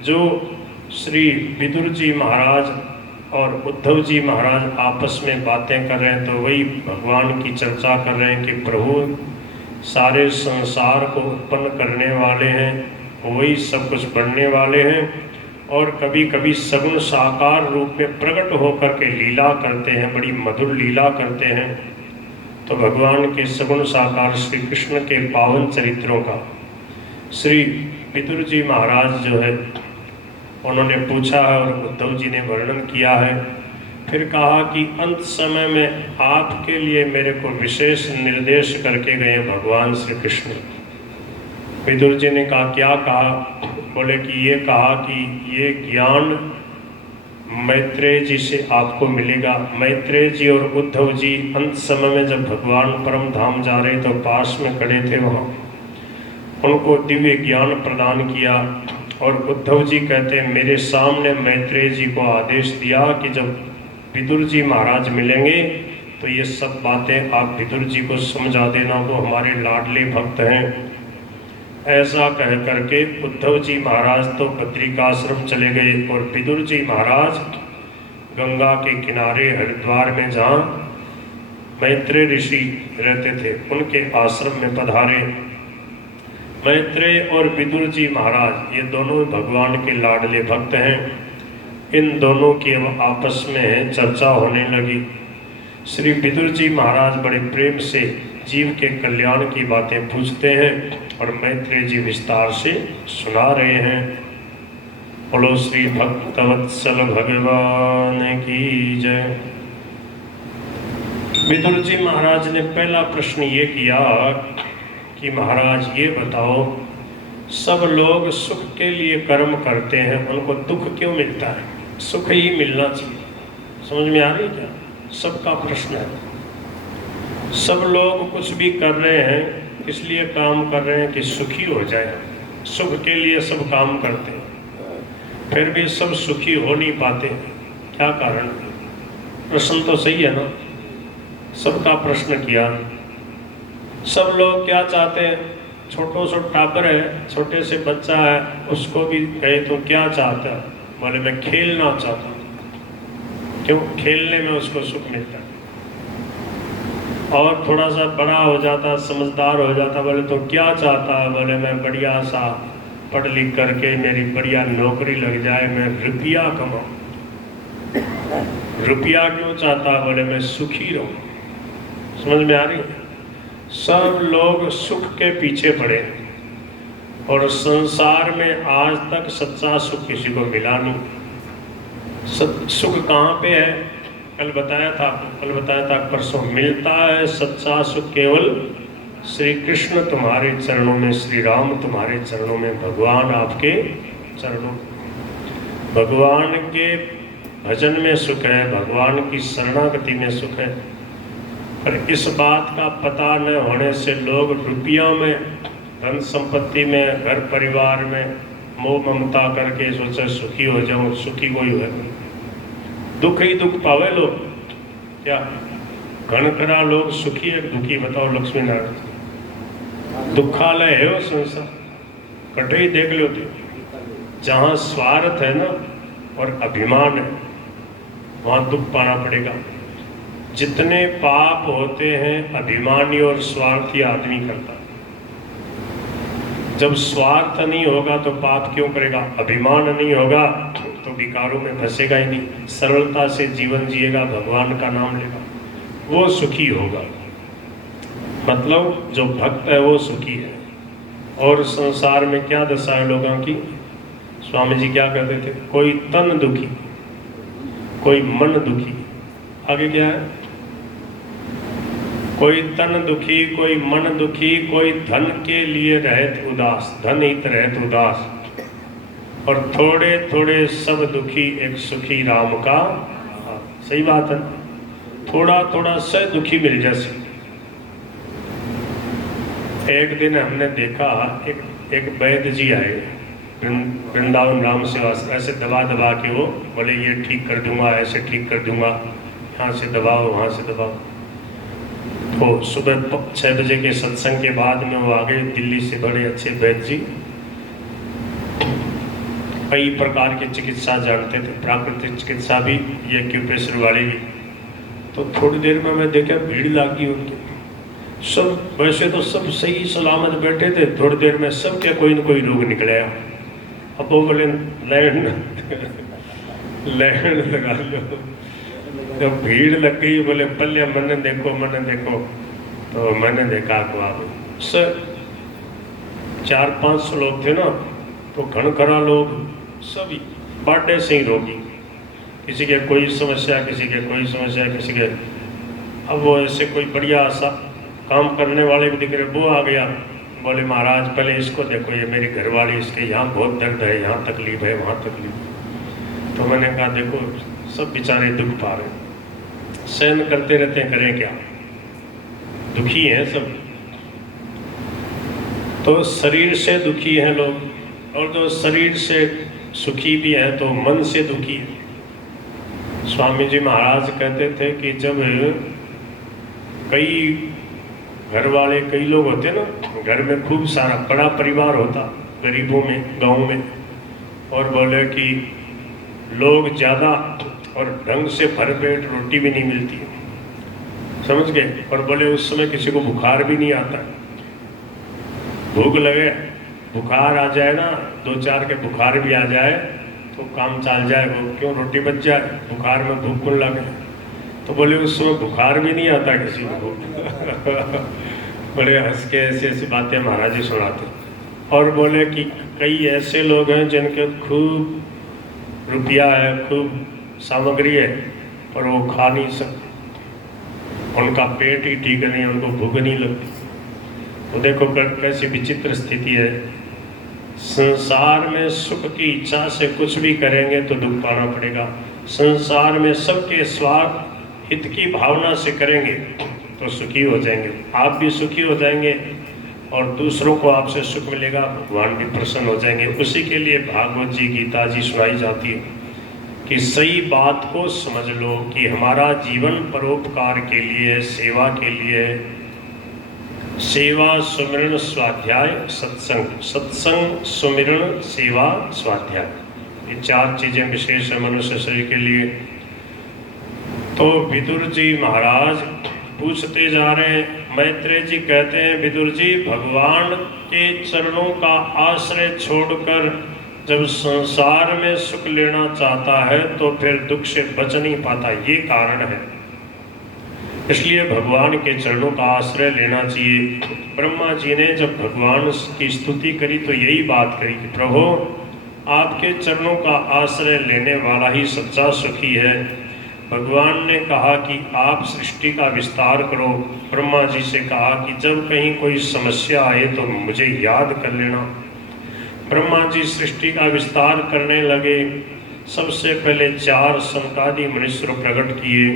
जो श्री विदुर जी महाराज और उद्धव जी महाराज आपस में बातें कर रहे हैं, तो वही भगवान की चर्चा कर रहे हैं कि प्रभु सारे संसार को उत्पन्न करने वाले हैं, वही सब कुछ बनने वाले हैं और कभी कभी सगुण साकार रूप में प्रकट होकर के लीला करते हैं, बड़ी मधुर लीला करते हैं। तो भगवान के सगुण साकार श्री कृष्ण के पावन चरित्रों का श्री विदुर जी महाराज जो है उन्होंने पूछा है और उद्धव जी ने वर्णन किया है। फिर कहा कि अंत समय में आपके लिए मेरे को विशेष निर्देश करके गए भगवान श्री कृष्ण। विदुर जी ने कहा, क्या कहा? बोले कि ये कहा कि ये ज्ञान मैत्रेय जी से आपको मिलेगा। मैत्रेय जी और उद्धव जी अंत समय में जब भगवान परम धाम जा रहे तो पास में खड़े थे, वहाँ उनको दिव्य ज्ञान प्रदान किया और उद्धव जी कहते हैं मेरे सामने मैत्रेय जी को आदेश दिया कि जब विदुर जी महाराज मिलेंगे तो ये सब बातें आप विदुर जी को समझा देना, वो हमारे लाडले भक्त हैं। ऐसा कह करके उद्धव जी महाराज तो बद्रिकाश्रम चले गए और विदुर जी महाराज गंगा के किनारे हरिद्वार में जहाँ मैत्रेय ऋषि रहते थे उनके आश्रम में पधारे। मैत्रेय और विदुर जी महाराज ये दोनों भगवान के लाडले भक्त हैं। इन दोनों की आपस में चर्चा होने लगी। श्री विदुर जी महाराज बड़े प्रेम से जीव के कल्याण की बातें पूछते हैं और मैत्रेय जी विस्तार से सुना रहे हैं। बोलो श्री भक्तवत्सल भगवान की जय। विदुर जी महाराज ने पहला प्रश्न ये किया कि महाराज ये बताओ, सब लोग सुख के लिए कर्म करते हैं, उनको दुख क्यों मिलता है? सुख ही मिलना चाहिए। समझ में आ रही क्या? सबका प्रश्न है। सब लोग कुछ भी कर रहे हैं इसलिए काम कर रहे हैं कि सुखी हो जाए। सुख के लिए सब काम करते हैं, फिर भी सब सुखी हो नहीं पाते। क्या कारण? प्रश्न तो सही है ना? सबका प्रश्न किया। सब लोग क्या चाहते हैं? छोटो सो टाबर है, छोटे से बच्चा है, उसको भी कहे तो क्या चाहता है? बोले मैं खेलना चाहता हूँ। क्यों? खेलने में उसको सुख मिलता है। और थोड़ा सा बड़ा हो जाता, समझदार हो जाता, बोले तो क्या चाहता है? बोले मैं बढ़िया सा पढ़ लिख करके मेरी बढ़िया नौकरी लग जाए, मैं रुपया कमाऊँ। रुपया क्यों चाहता है? बोले मैं सुखी रहूँ। समझ में आ रही है? सब लोग सुख के पीछे पड़े और संसार में आज तक सच्चा सुख किसी को मिला नहीं। सुख कहाँ पे है? कल बताया था परसों, मिलता है सच्चा सुख केवल श्री कृष्ण तुम्हारे चरणों में, श्री राम तुम्हारे चरणों में, भगवान आपके चरणों में। भगवान के भजन में सुख है, भगवान की शरणागति में सुख है। पर इस बात का पता न होने से लोग रुपया में, धन संपत्ति में, घर परिवार में मोह ममता करके सोचे सुखी हो जाऊं। सुखी कोई है नहीं, दुख ही दुख पावे लोग। क्या घनकरा लोग सुखी है दुखी? बताओ लक्ष्मी नारायण। दुखालय है वो संसार, कटे ही देख लो। जहाँ स्वार्थ है ना और अभिमान है वहाँ दुख पाना पड़ेगा। जितने पाप होते हैं अभिमानी और स्वार्थी आदमी करता। जब स्वार्थ नहीं होगा तो पाप क्यों करेगा? अभिमान नहीं होगा तो विकारों में फंसेगा ही नहीं। सरलता से जीवन जिएगा, भगवान का नाम लेगा, वो सुखी होगा। मतलब जो भक्त है वो सुखी है। और संसार में क्या दशा है लोगों की? स्वामी जी क्या कहते थे? कोई तन दुखी, कोई मन दुखी, आगे क्या है? कोई तन दुखी, कोई मन दुखी, कोई धन के लिए रहत उदास, धन हित रहत उदास, और थोड़े थोड़े सब दुखी एक सुखी राम का। सही बात है। थोड़ा थोड़ा से दुखी मिल जैसे। एक दिन हमने देखा एक वैद्य जी आए वृंदावन राम सेवा से, ऐसे दबा दबा के वो बोले ये ठीक कर दूंगा, ऐसे ठीक कर दूंगा, यहाँ से दबाओ वहाँ से दबाओ। तो सुबह 6 बजे के सत्संग के बाद में वो आ गए, दिल्ली से बड़े अच्छे वैद्य जी, कई प्रकार की चिकित्सा जानते थे, प्राकृतिक चिकित्सा भी, ये एक्यूप्रेशर वाली भी। तो थोड़ी देर में मैं देखा भीड़ लगी उनकी, सब वैसे तो सब सही सलामत बैठे थे, थोड़ी देर में सब क्या कोई न कोई रोग निकल आया। अब वो बोले लैंड लगा लो, तो भीड़ लग गई, बोले पल्ले मैंने देखो। तो मैंने देखा को आप सर 400-500 लोग थे ना, तो घनघरा लोग सभी बाटे से ही रोगी, किसी के कोई समस्या, किसी के कोई समस्या, किसी के। अब वो ऐसे कोई बढ़िया सा काम करने वाले भी दिख रहे, वो आ गया, बोले महाराज पहले इसको देखो, ये मेरी घरवाली, इसके यहाँ बहुत दर्द है, यहाँ तकलीफ है, वहाँ तकलीफ। तो मैंने कहा देखो सब बेचारे दुख पा रहे, सहन करते रहते हैं, करें क्या, दुखी हैं सब। तो शरीर से दुखी हैं लोग, और जो शरीर से सुखी भी है तो मन से दुखी है। स्वामी जी महाराज कहते थे कि जब कई घर वाले, कई लोग होते ना, घर में खूब सारा बड़ा परिवार होता गरीबों में, गांव में, और बोले कि लोग ज़्यादा और ढंग से भर पेट रोटी भी नहीं मिलती, समझ गए। और बोले उस समय किसी को बुखार भी नहीं आता, भूख लगे, बुखार आ जाए ना, 2-4 के बुखार भी आ जाए तो काम चल जाए, वो क्यों रोटी बच जाए, बुखार में भूख कौन लगे। तो बोले उस समय बुखार भी नहीं आता किसी को बड़े हंस के ऐसी बातें महाराज जी सुनाते। और बोले कि कई ऐसे लोग हैं जिनके खूब रुपया है, खूब सामग्री है, पर वो खा नहीं सकते, उनका पेट ही ठीक नहीं, उनको भूख नहीं लगती। तो देखो कैसी विचित्र स्थिति है। संसार में सुख की इच्छा से कुछ भी करेंगे तो दुख पाना पड़ेगा, संसार में सबके स्वार्थ हित की भावना से करेंगे तो सुखी हो जाएंगे, आप भी सुखी हो जाएंगे और दूसरों को आपसे सुख मिलेगा, भगवान भी प्रसन्न हो जाएंगे। उसी के लिए भागवत जी, गीता जी सुनाई जाती है कि सही बात को समझ लो कि हमारा जीवन परोपकार के लिए, सेवा के लिए, सेवा, सुमिरन, स्वाध्याय, सत्संग, सत्संग, सुमिरन, सेवा, स्वाध्याय, ये 4 चीजें विशेष है मनुष्य शरीर के लिए। तो विदुर जी महाराज पूछते जा रहे हैं, मैत्रेय जी कहते हैं विदुर जी भगवान के चरणों का आश्रय छोड़कर जब संसार में सुख लेना चाहता है तो फिर दुख से बच नहीं पाता, ये कारण है। इसलिए भगवान के चरणों का आश्रय लेना चाहिए। ब्रह्मा जी ने जब भगवान की स्तुति करी तो यही बात करी कि प्रभु आपके चरणों का आश्रय लेने वाला ही सच्चा सुखी है। भगवान ने कहा कि आप सृष्टि का विस्तार करो। ब्रह्मा जी से कहा कि जब कहीं कोई समस्या आए तो मुझे याद कर लेना। ब्रह्मा जी सृष्टि का विस्तार करने लगे। सबसे पहले 4 सनकादि मनुष्य प्रकट किए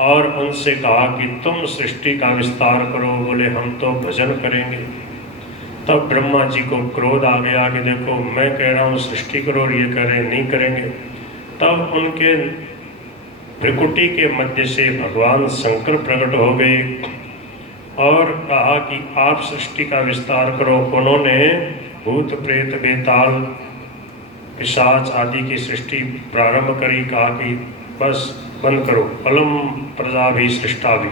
और उनसे कहा कि तुम सृष्टि का विस्तार करो। बोले हम तो भजन करेंगे। तब ब्रह्मा जी को क्रोध आ गया कि देखो मैं कह रहा हूँ सृष्टि करो और ये करें नहीं करेंगे। तब उनके भ्रिकुटी के मध्य से भगवान शंकर प्रकट हो गए और कहा कि आप सृष्टि का विस्तार करो। उन्होंने भूत प्रेत बेताल पिशाच आदि की सृष्टि प्रारंभ करी। कहा कि बस बंद करो, अलम प्रजा भी सृष्टा भी।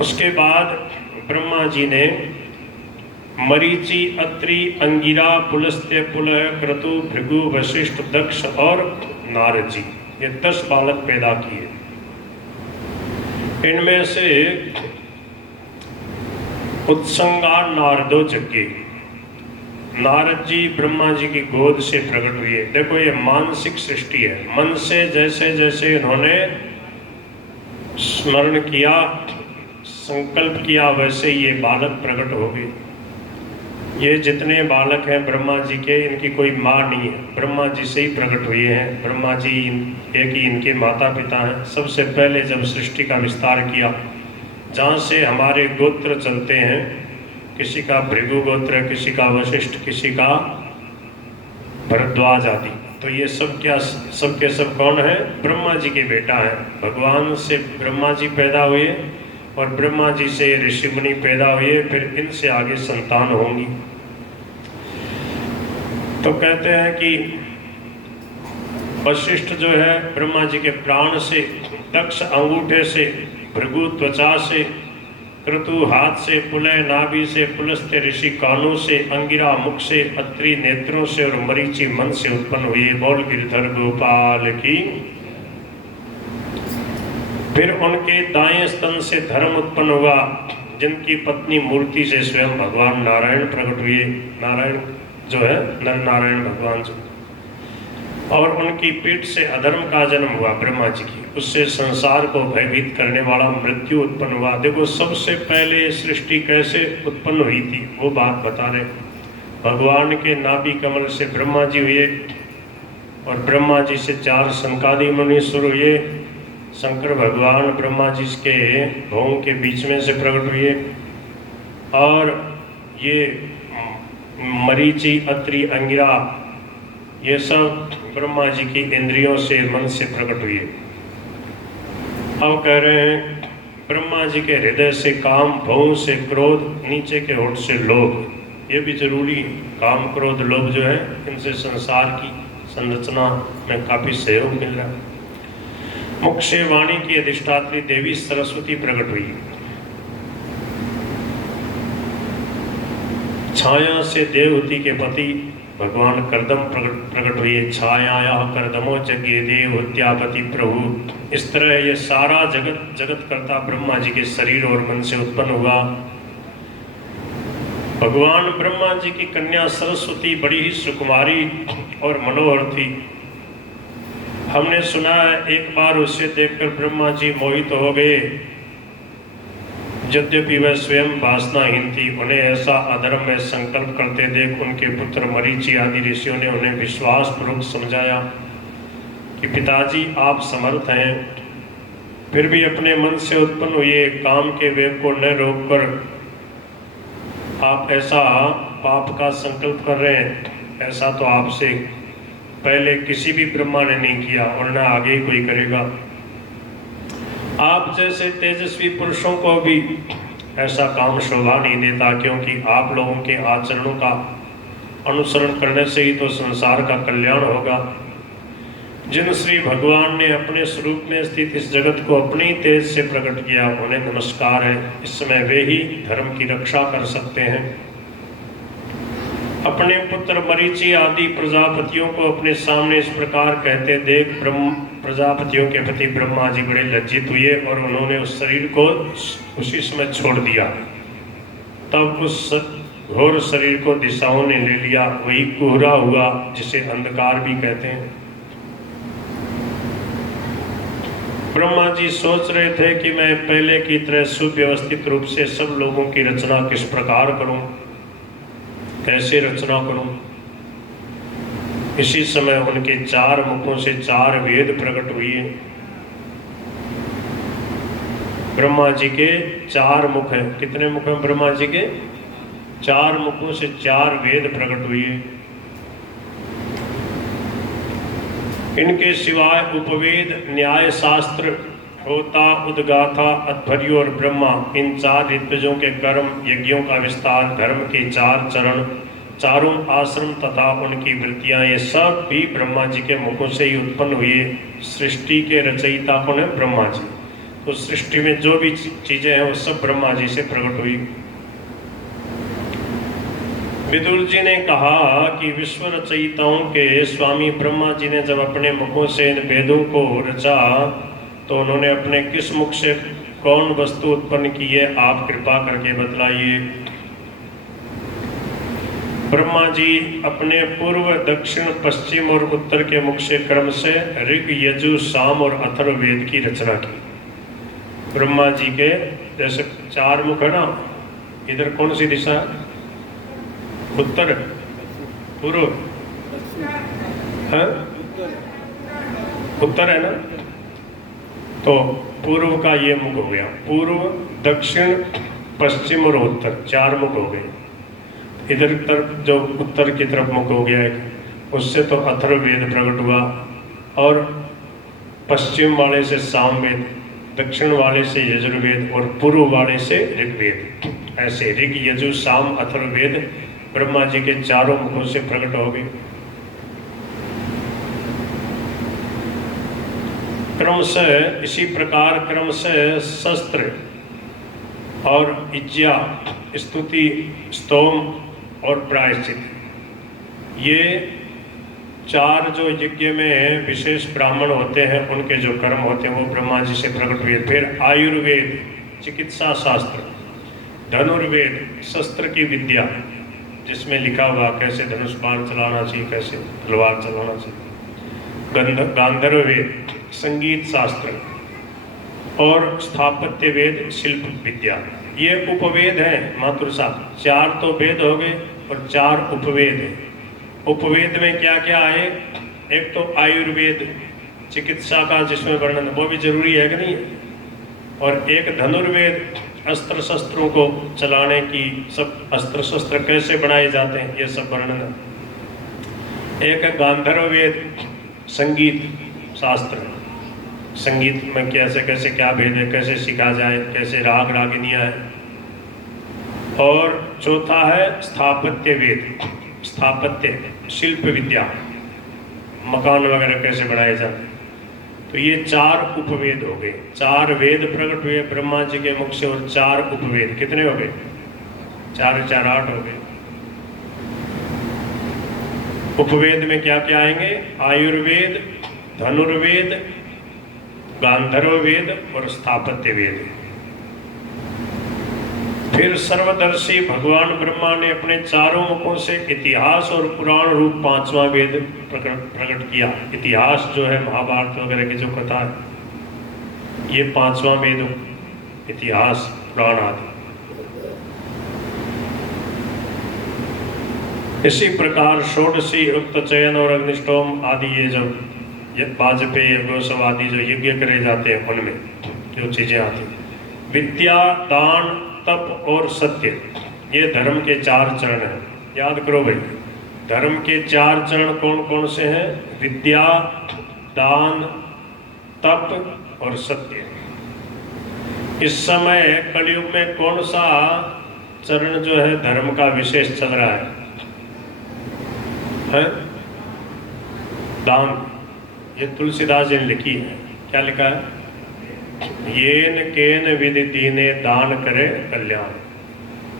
उसके बाद ब्रह्मा जी ने मरीचि, अत्रि, अंगिरा, पुलस्त्य, पुलह, क्रतु, भृगु, वशिष्ठ, दक्ष और नारद जी, ये 10 बालक पैदा किए। इनमें से उत्संगा नारदो जग्गे, नारद जी ब्रह्मा जी की गोद से प्रकट हुए। देखो ये मानसिक सृष्टि है। मन से जैसे जैसे इन्होंने स्मरण किया, संकल्प किया, वैसे ये बालक प्रकट हो गए। ये जितने बालक हैं ब्रह्मा जी के, इनकी कोई माँ नहीं है, ब्रह्मा जी से ही प्रकट हुए हैं। ब्रह्मा जी एक ही इनके माता पिता हैं। सबसे पहले जब सृष्टि का विस्तार किया, जहाँ से हमारे गोत्र चलते हैं किसी का भृगु गोत्र, किसी का वशिष्ठ, किसी का भरद्वाज आदि। तो ये सब क्या, सब के सब कौन है? ब्रह्मा जी के बेटा है। भगवान से ब्रह्मा जी पैदा हुए और ब्रह्मा जी से ऋषि मुनि पैदा हुए, फिर इनसे आगे संतान होंगी। तो कहते हैं कि वशिष्ठ जो है ब्रह्मा जी के प्राण से, दक्ष अंगूठे से, भृगु त्वचा से, क्रतु हाथ से, पुलय नाभि से, पुलस्त्य ऋषि कानों से, अंगिरा मुख से, अत्रि नेत्रों से और मरीचि मन से उत्पन्न हुए। बोल गिरधर गोपाल की। फिर उनके दाएं स्तन से धर्म उत्पन्न हुआ, जिनकी पत्नी मूर्ति से स्वयं भगवान नारायण प्रकट हुए। नारायण जो है नर नारायण भगवान जो, और उनकी पीठ से अधर्म का जन्म हुआ ब्रह्मा जी की। उससे संसार को भयभीत करने वाला मृत्यु उत्पन्न हुआ। देखो सबसे पहले सृष्टि कैसे उत्पन्न हुई थी वो बात बता रहे। भगवान के नाभि कमल से ब्रह्मा जी हुए और ब्रह्मा जी से 4 सनकादि मुनि सुर हुए। शंकर भगवान ब्रह्मा जी के भौं के बीच में से प्रकट हुए और ये मरीचि, अत्रि, अंगिरा ये सब ब्रह्मा जी की इंद्रियों से, मन से प्रकट हुए। अब कह रहे हैं ब्रह्मा जी के हृदय से काम, भौं से क्रोध, नीचे के होठ से लोभ। ये भी जरूरी, काम क्रोध लोभ जो है इनसे संसार की संरचना में काफी सहयोग मिल रहा है। मुख से वाणी की अधिष्ठात्री देवी सरस्वती प्रकट हुई। छाया से देवहूति के पति भगवान करदम प्रकट हुए। छाया करदमो जगे देवहूत्यापति प्रभु। इस तरह ये सारा जगत करता ब्रह्मा जी के शरीर और मन से उत्पन्न हुआ। भगवान ब्रह्मा जी की कन्या सरस्वती बड़ी ही सुकुमारी और मनोहर थी। हमने सुना है एक बार उसे देखकर ब्रह्मा जी मोहित हो गए। यद्यपि वह स्वयं वासनाहीन थी, उन्हें ऐसा अधर्म में संकल्प करते देख उनके पुत्र मरीचि आदि ऋषियों ने उन्हें विश्वास पूर्वक समझाया कि पिताजी आप समर्थ हैं, फिर भी अपने मन से उत्पन्न हुए काम के वेग को न रोककर आप ऐसा पाप का संकल्प कर रहे हैं। ऐसा तो आपसे पहले किसी भी ब्रह्मा ने नहीं किया और न आगे ही कोई करेगा। आप जैसे तेजस्वी पुरुषों को भी ऐसा काम शोभा नहीं देता, क्योंकि आप लोगों के आचरणों का अनुसरण करने से ही तो संसार का कल्याण होगा। जिन श्री भगवान ने अपने स्वरूप में स्थित इस जगत को अपनी तेज से प्रकट किया, उन्हें नमस्कार है। इस समय वे ही धर्म की रक्षा कर सकते हैं। अपने पुत्र मरीचि आदि प्रजापतियों को अपने सामने इस प्रकार कहते देख प्रजापतियों के प्रति ब्रह्मा जी बड़े लज्जित हुए और उन्होंने उस शरीर को उसी समय छोड़ दिया। तब उस घोर शरीर को दिशाओं ने ले लिया। वही कोहरा हुआ जिसे अंधकार भी कहते हैं। ब्रह्मा जी सोच रहे थे कि मैं पहले की तरह सुव्यवस्थित रूप से सब लोगों की रचना किस प्रकार करूं, कैसे रचना करूं। इसी समय उनके 4 मुखों से 4 वेद प्रकट हुए। ब्रह्मा जी के 4 मुख हैं। कितने मुख हैं ब्रह्मा जी के? 4 मुखों से 4 वेद प्रकट हुए। इनके सिवाय उपवेद, न्याय शास्त्र, होता, उद्गाथा, अध्वर्य और ब्रह्मा, इन 4 ऋत्विजों के कर्म, यज्ञों का विस्तार, धर्म के 4 चरण, चारों आश्रम तथा उनकी वृत्तियां, ये सब भी ब्रह्मा जी के मुखों से ही उत्पन्न हुए। सृष्टि के रचयिता कौन है? ब्रह्मा जी। तो सृष्टि में जो भी चीजें हैं वो सब ब्रह्मा जी से प्रकट हुई। विदुर जी ने कहा कि विश्व रचयिताओं के स्वामी ब्रह्मा जी ने जब अपने मुखों से इन वेदों को रचा तो उन्होंने अपने किस मुख से कौन वस्तु उत्पन्न की है, आप कृपा करके बतलाइए। ब्रह्मा जी अपने पूर्व, दक्षिण, पश्चिम और उत्तर के मुख से क्रम से ऋग, यजु, साम और अथर्ववेद की रचना की। ब्रह्मा जी के जैसे 4 मुख है ना, इधर कौन सी दिशा? उत्तर, पूर्व है, उत्तर है ना। तो पूर्व का ये मुख हो गया। पूर्व, दक्षिण, पश्चिम और उत्तर, 4 मुख हो गए। इधर तरफ जो उत्तर की तरफ मुख हो गया एक, उससे तो अथर्ववेद प्रकट हुआ, और पश्चिम वाले से सामवेद, दक्षिण वाले से यजुर्वेद और पूर्व वाले से ऋग्वेद। ऐसे ऋग यजु साम अथर्ववेद ब्रह्मा जी के 4 मुखों से प्रकट हो गए। क्रमशः इसी प्रकार क्रमशः शस्त्र और इज्जा, स्तुति, स्तोम और प्रायश्चित, ये 4 जो यज्ञ में विशेष ब्राह्मण होते हैं उनके जो कर्म होते हैं वो ब्रह्मा जी से प्रकट हुए। फिर आयुर्वेद, चिकित्सा शास्त्र, धनुर्वेद, शस्त्र की विद्या जिसमें लिखा हुआ कैसे धनुष बाण चलाना चाहिए, कैसे तलवार चलाना चाहिए, गांधर्व वेद, संगीत शास्त्र, और स्थापत्य वेद, शिल्प विद्या। ये उपवेद हैं मातृ साहब। 4 तो वेद हो गए और 4 उपवेद हैं। उपवेद में क्या क्या है? एक तो आयुर्वेद, चिकित्सा का जिसमें वर्णन, वो भी जरूरी है कि नहीं, और एक धनुर्वेद, अस्त्र शस्त्रों को चलाने की, सब अस्त्र शस्त्र कैसे बनाए जाते हैं ये सब वर्णन है। एक गांधर्व वेद, संगीत शास्त्र, संगीत में कैसे कैसे क्या भेद है, कैसे सीखा जाए, कैसे राग रागिनियाँ है। और चौथा है स्थापत्य वेद, स्थापत्य शिल्प विद्या, मकान वगैरह कैसे बनाए जाते। तो ये 4 उपवेद हो गए। 4 वेद प्रकट हुए ब्रह्मा जी के मुख से और 4 उपवेद। कितने हो गए? 4 4 8 हो गए। उपवेद में क्या क्या आएंगे? आयुर्वेद, धनुर्वेद, गांधर्व वेद और स्थापत्य वेद। फिर सर्वदर्शी भगवान ब्रह्मा ने अपने 4 मुखों से इतिहास और पुराण रूप 5वां वेद प्रकट किया। इतिहास जो है महाभारत वगैरह की जो कथा है, ये 5वां वेद, इतिहास पुराण आदि। इसी प्रकार षोडशी, रुक्त चयन और अग्निष्टोम आदि ये जो वाजपेयी गोसव आदि जो यज्ञ करे जाते हैं उनमें जो चीजें आती हैं। विद्या, दान, तप और सत्य, ये धर्म के 4 चरण हैं। याद करो भाई, धर्म के 4 चरण कौन कौन से हैं? विद्या, दान, तप और सत्य। इस समय कलयुग में कौन सा चरण जो है धर्म का विशेष चल रहा है? दान। ये तुलसीदास जी ने लिखी है। क्या लिखा है? येन केन विधि दीने दान करे कल्याण।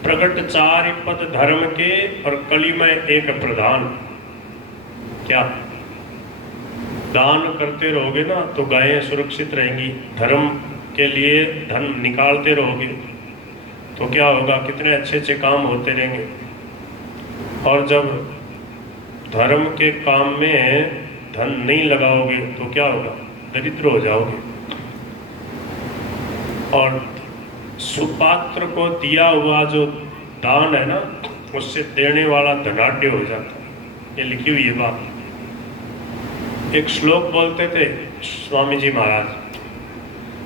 प्रगट 4 पद धर्म के और कली में एक प्रधान। क्या? दान करते रहोगे ना तो गायें सुरक्षित रहेंगी। धर्म के लिए धन निकालते रहोगे तो क्या होगा? कितने अच्छे अच्छे काम होते रहेंगे। और जब धर्म के काम में धन नहीं लगाओगे तो क्या होगा? दरिद्र हो जाओगे। और सुपात्र को दिया हुआ जो दान है ना, उससे देने वाला धनाढ्य हो जाता है। ये लिखी हुई है बात। एक श्लोक बोलते थे स्वामी जी महाराज,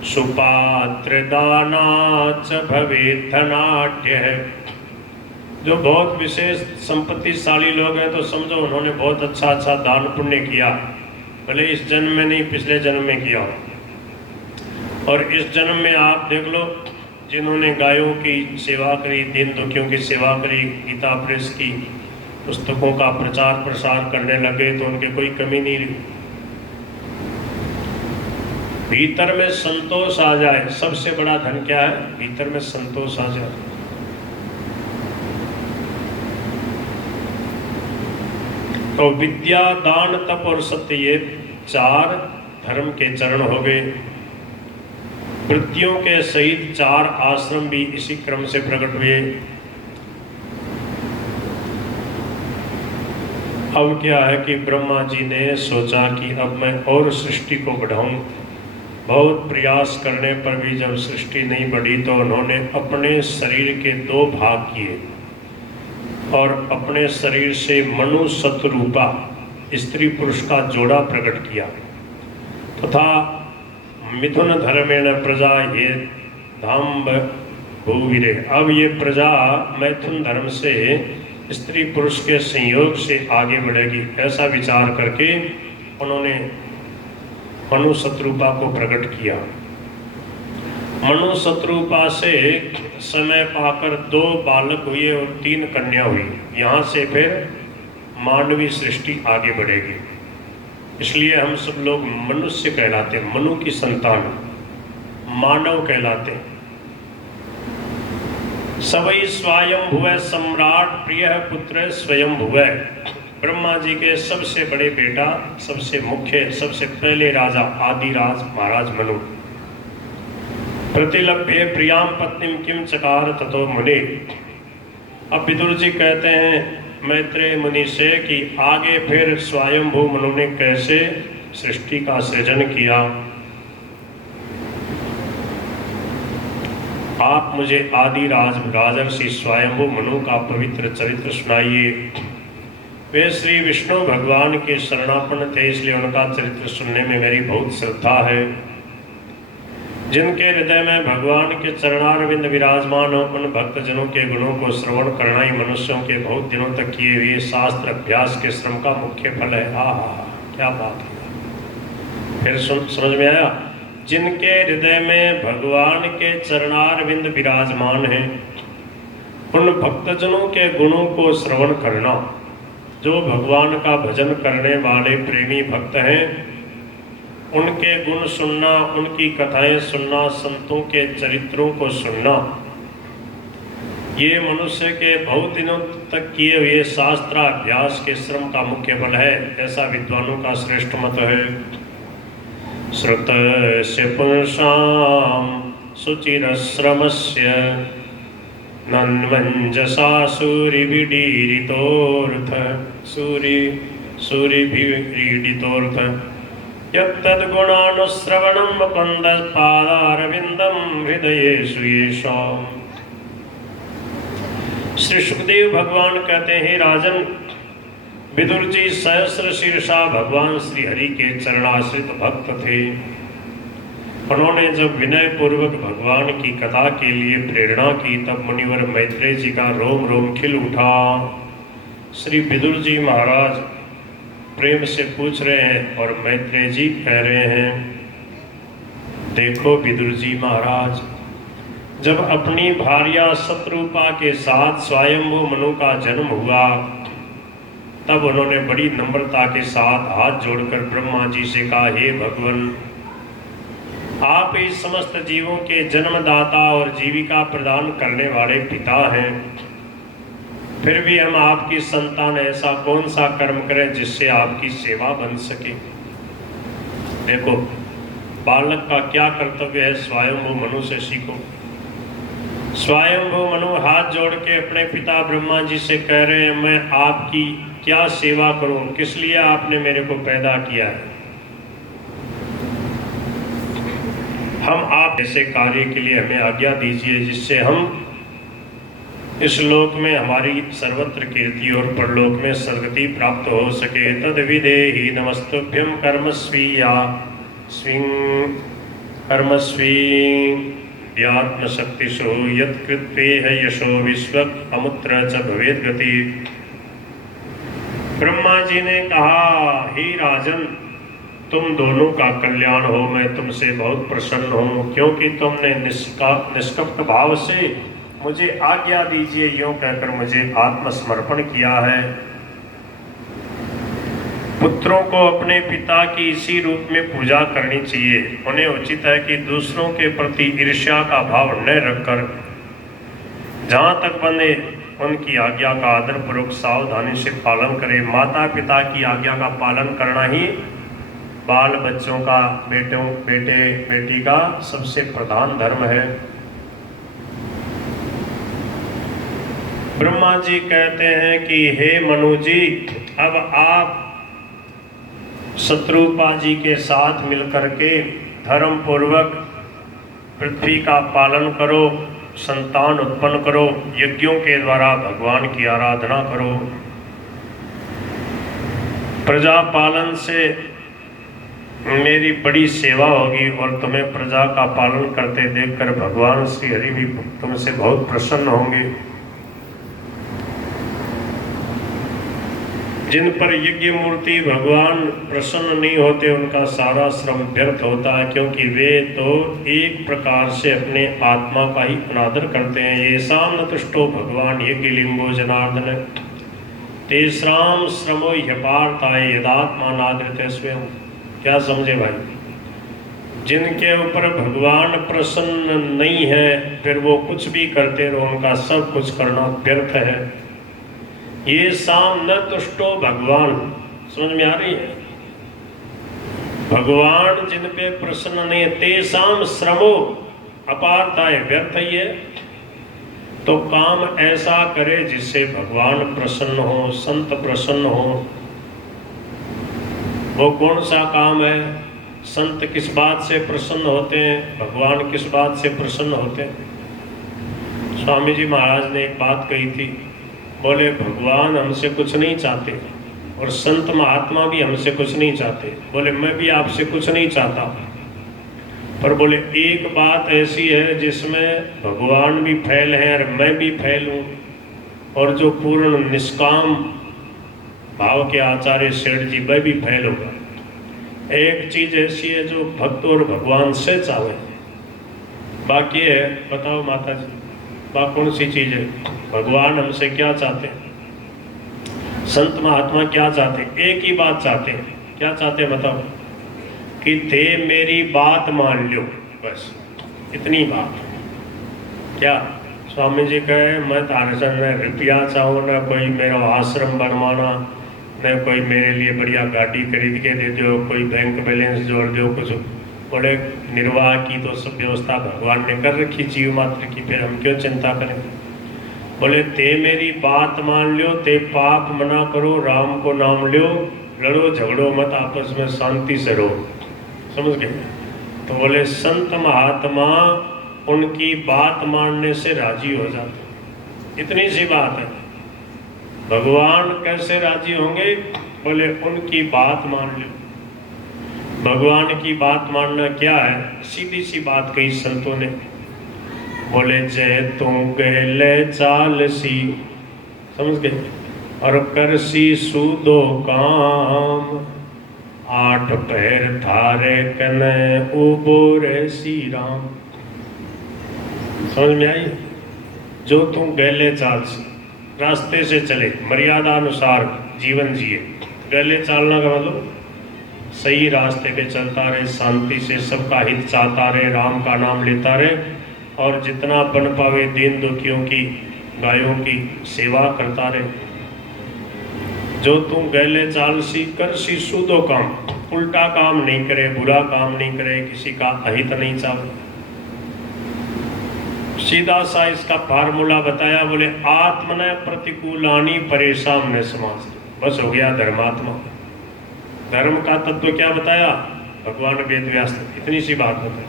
सुपात्र दानाच भवेत् धनाढ्य। जो बहुत विशेष संपत्तिशाली लोग हैं तो समझो उन्होंने बहुत अच्छा अच्छा दान पुण्य किया, भले इस जन्म में नहीं पिछले जन्म में किया हो। और इस जन्म में आप देख लो, जिन्होंने गायों की सेवा करी, दीन दुखियों की सेवा करी, गीता प्रेस की पुस्तकों का प्रचार प्रसार करने लगे तो उनके कोई कमी नहीं रही। भीतर में संतोष आ जाए, सबसे बड़ा धन क्या है? भीतर में संतोष आ जाए। तो विद्या, दान, तप और सत्य, ये 4 धर्म के चरण हो गए। वृत्तियों के सहित 4 आश्रम भी इसी क्रम से प्रकट हुए। अब क्या है कि ब्रह्मा जी ने सोचा कि अब मैं और सृष्टि को बढ़ाऊं। बहुत प्रयास करने पर भी जब सृष्टि नहीं बढ़ी तो उन्होंने अपने शरीर के 2 भाग किए और अपने शरीर से मनु शतरूपा स्त्री पुरुष का जोड़ा प्रकट किया तथा मिथुन धर्मेण प्रजा ये धाम भूविरे। अब ये प्रजा मैथुन धर्म से स्त्री पुरुष के संयोग से आगे बढ़ेगी, ऐसा विचार करके उन्होंने मनु शत्रुपा को प्रकट किया। मनु शत्रुपा से समय पाकर 2 बालक हुए और 3 कन्या हुई। यहाँ से फिर मानवीय सृष्टि आगे बढ़ेगी। इसलिए हम सब लोग मनुष्य कहलाते हैं, मनु की संतान, मानव कहलाते हैं। सवै स्वयं भुवै सम्राट प्रिय पुत्र स्वयं भुवै। ब्रह्मा जी के सबसे बड़े बेटा, सबसे मुख्य, सबसे पहले राजा आदिराज महाराज मनु। प्रतिलभ्य प्रियाम पत्नीम किम चकार ततो मुने। अब विदुर जी कहते हैं मैत्रेय मुनि से कि आगे फिर स्वयंभू मनु ने कैसे सृष्टि का सृजन किया, आप मुझे आदि राजर्षि स्वयंभू मनु का पवित्र चरित्र सुनाइए। वे श्री विष्णु भगवान के शरणापन्न थे, इसलिए उनका चरित्र सुनने में मेरी बहुत श्रद्धा है। जिनके हृदय में भगवान के चरणारविंद विराजमान हो, उन भक्तजनों के गुणों को श्रवण करना ही मनुष्यों के बहुत दिनों तक किए हुए शास्त्र अभ्यास के श्रम का मुख्य फल है। क्या बात है। फिर समझ में आया, जिनके हृदय में भगवान के चरणारविंद विराजमान हैं, उन भक्तजनों के गुणों को श्रवण करना। जो भगवान का भजन करने वाले प्रेमी भक्त हैं, उनके गुण सुनना, उनकी कथाएं सुनना, संतों के चरित्रों को सुनना, ये मनुष्य के बहुत दिनों तक किए हुए शास्त्राभ्यास के श्रम का मुख्य फल है, ऐसा विद्वानों का श्रेष्ठ मत है। श्रुतस्य पुंसां शुचिरश्रमस्य नन्वञ्जसा सूरिभिरीडितोऽर्थ यत्तद्गुणानुश्रवणं मुकुन्दपादारविन्दं हृदयेषु येषाम्। श्री सुखदेव भगवान कहते हैं, राजन, विदुर जी सहस्र शीर्षा भगवान श्री हरि के चरणाश्रित भक्त थे। उन्होंने जब विनय पूर्वक भगवान की कथा के लिए प्रेरणा की, तब मुनिवर मैत्रेय जी का रोम रोम खिल उठा। श्री विदुर जी महाराज प्रेम से पूछ रहे हैं और मैत्रेय जी कह रहे हैं, देखो विदुर जी महाराज, जब अपनी भार्या शत्रुपा के साथ स्वयंभू मनु का जन्म हुआ, तब उन्होंने बड़ी नम्रता के साथ हाथ जोड़कर ब्रह्मा जी से कहा, हे भगवान, आप ही समस्त जीवों के जन्मदाता और जीविका प्रदान करने वाले पिता हैं, फिर भी हम आपकी संतान ऐसा कौन सा कर्म करें जिससे आपकी सेवा बन सके। देखो बालक का क्या कर्तव्य है, स्वयंभू मनु से सीखो। स्वयंभू मनु हाथ जोड़ के अपने पिता ब्रह्मा जी से कह रहे हैं, मैं आपकी क्या सेवा करूं, किस लिए आपने मेरे को पैदा किया है। हम आप ऐसे कार्य के लिए हमें आज्ञा दीजिए जिससे हम इस लोक में हमारी सर्वत्र कीर्ति और परलोक में सद्गति प्राप्त हो सके। तद विदेहि नमस्तुभ्यं कर्मस्वीया स्विं कर्मस्वी व्यात्मशक्तिषु यत्कृत्वेह यशो विश्वक अमुत्र च भवेद गति। ब्रह्मा जी ने कहा, हे राजन, तुम दोनों का कल्याण हो, मैं तुमसे बहुत प्रसन्न हूँ, क्योंकि तुमने निष्कपट भाव से मुझे आज्ञा दीजिए, यूँ कहकर मुझे आत्मसमर्पण किया है। पुत्रों को अपने पिता की इसी रूप में पूजा करनी चाहिए। उन्हें उचित है कि दूसरों के प्रति ईर्ष्या का भाव न रखकर जहाँ तक बने उनकी आज्ञा का आदरपूर्वक सावधानी से पालन करें। माता पिता की आज्ञा का पालन करना ही बाल बच्चों का, बेटी का सबसे प्रधान धर्म है। ब्रह्मा जी कहते हैं कि हे मनु जी, अब आप शत्रुपा जी के साथ मिलकर के धर्म पूर्वक पृथ्वी का पालन करो, संतान उत्पन्न करो, यज्ञों के द्वारा भगवान की आराधना करो। प्रजा पालन से मेरी बड़ी सेवा होगी और तुम्हें प्रजा का पालन करते देखकर भगवान श्री हरि भी तुमसे बहुत प्रसन्न होंगे। जिन पर यज्ञ मूर्ति भगवान प्रसन्न नहीं होते उनका सारा श्रम व्यर्थ होता है, क्योंकि वे तो एक प्रकार से अपने आत्मा का ही अनादर करते हैं। ये शाम न तुष्टो भगवान यज्ञ लिंगो जनार्दन तेसराम श्रमो ह्यपार्थाय यदात्मा नादृते स्वयं। क्या समझे भाई? जिनके ऊपर भगवान प्रसन्न नहीं है फिर वो कुछ भी करते रहो, उनका सब कुछ करना व्यर्थ है। ये शाम न तुष्टो भगवान, समझ में आ रही है? भगवान जिन पे प्रसन्न नहीं है, तेसाम श्रमो अपार्थाय, व्यर्थ ही है। तो काम ऐसा करे जिससे भगवान प्रसन्न हो, संत प्रसन्न हो। वो कौन सा काम है? संत किस बात से प्रसन्न होते हैं? भगवान किस बात से प्रसन्न होते हैं? स्वामी जी महाराज ने एक बात कही थी, बोले भगवान हमसे कुछ नहीं चाहते और संत महात्मा भी हमसे कुछ नहीं चाहते। बोले मैं भी आपसे कुछ नहीं चाहता, पर बोले एक बात ऐसी है जिसमें भगवान भी फैल है और मैं भी फैल हूँ, और जो पूर्ण निष्काम भाव के आचार्य सेठ जी वह भी फैल होगा। एक चीज ऐसी है जो भक्त और भगवान से चाहे, बाकी है बताओ माता जी, बाकी कौन सी चीज है? भगवान हमसे क्या चाहते हैं, संत महात्मा क्या चाहते हैं? एक ही बात चाहते हैं। क्या चाहते हैं बताओ? कि थे मेरी बात मान लो, बस इतनी बात। क्या स्वामी जी कहे मैं तारे से न रुपया चाहूँ, न कोई मेरा आश्रम बनवाना, न कोई मेरे लिए बढ़िया गाड़ी खरीद के दे दो, कोई बैंक बैलेंस जोड़ दो, कुछ बोले निर्वाह की तो सब व्यवस्था भगवान ने कर रखी जीव मात्र की, फिर हम क्यों चिंता करें? बोले ते मेरी बात मान लो, ते पाप मना करो, राम को नाम लो, लड़ो झगड़ो मत, आपस में शांति से रहो। समझ गए? तो बोले संत महात्मा उनकी बात मानने से राजी हो जाते, इतनी सी बात है। भगवान कैसे राजी होंगे? बोले उनकी बात मान लो। भगवान की बात मानना क्या है? सीधी सी बात कही संतों ने, बोले जय तू गले चाल सी, समझ गए, और कर सी सूदो काम, आठ पैर थारे कने उबोरे सी राम। समझ में आई? जो तू गले चाल सी, रास्ते से चले, मर्यादा अनुसार जीवन जिए। गले चालना का मतलब सही रास्ते पे चलता रहे, शांति से सबका हित चाहता रहे, राम का नाम लेता रहे, और जितना बन पावे दीन दुखियों की, गायों की सेवा करता रहे। जो तुम गैले चाल सी कर सी सूदो काम, उल्टा काम नहीं करे, बुरा काम नहीं करे, किसी का अहित नहीं चाहे। सीधा सा इसका फार्मूला बताया, बोले आत्मन प्रतिकूलानी परेशान न समाज, बस हो गया धर्मात्मा। धर्म का तत्व क्या बताया भगवान वेद व्यास ने, इतनी सी बात बताई।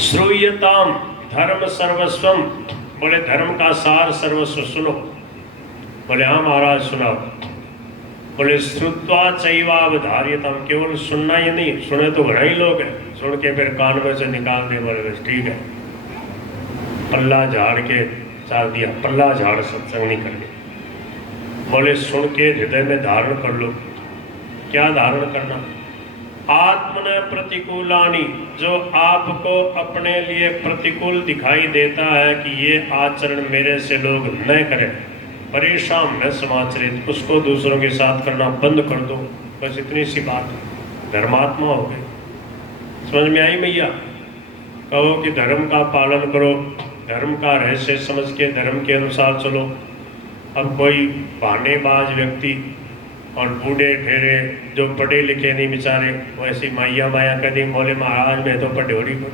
श्रूयताम धर्म सर्वस्वम, बोले धर्म का सार सर्वस्व सुनो। बोले हाँ महाराज सुनाओ। बोले श्रुत्वा चैवावधार्यतम, केवल सुनना ही नहीं, सुने तो घना ही लोग हैं, सुन के फिर कान में से निकाल दे, बोले ठीक है, पल्ला झाड़ के चाल दिया, पल्ला झाड़ सत्संग नहीं करनी। बोले सुन के हृदय में धारण कर लो। क्या धारण करना? आत्मन प्रतिकूलानी, जो आपको अपने लिए प्रतिकूल दिखाई देता है कि ये आचरण मेरे से लोग न करें, परेशान न समाचरित, उसको दूसरों के साथ करना बंद कर दो। बस इतनी सी बात है, धर्मात्मा हो गए। समझ में आई मैया? कहो कि धर्म का पालन करो, धर्म का रहस्य समझ के धर्म के अनुसार चलो। अब कोई बहानेबाज व्यक्ति और बूढ़े ठेरे जो पढ़े लिखे नहीं बेचारे, वैसी माइया माया कदी बोले महाराज में तो पढ़ोरी को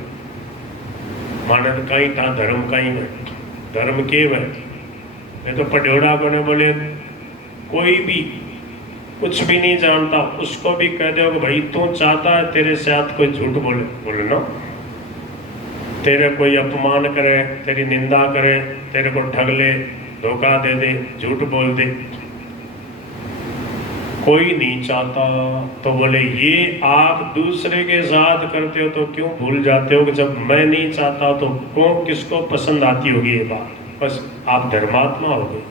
माने तो कहीं था धर्म कहीं में, धर्म के मैं तो पढ़ोड़ा को ने बोले कोई भी कुछ भी नहीं जानता उसको भी कह दो कि भाई तू चाहता है तेरे साथ कोई झूठ बोले, बोले ना, तेरे कोई अपमान करे, तेरी निंदा करे, तेरे को ठग ले, धोखा दे दे, झूठ बोल दे, कोई नहीं चाहता। तो बोले ये आप दूसरे के साथ करते हो तो क्यों भूल जाते हो कि जब मैं नहीं चाहता तो कौन किसको पसंद आती होगी ये बात। बस आप धर्मात्मा हो गए,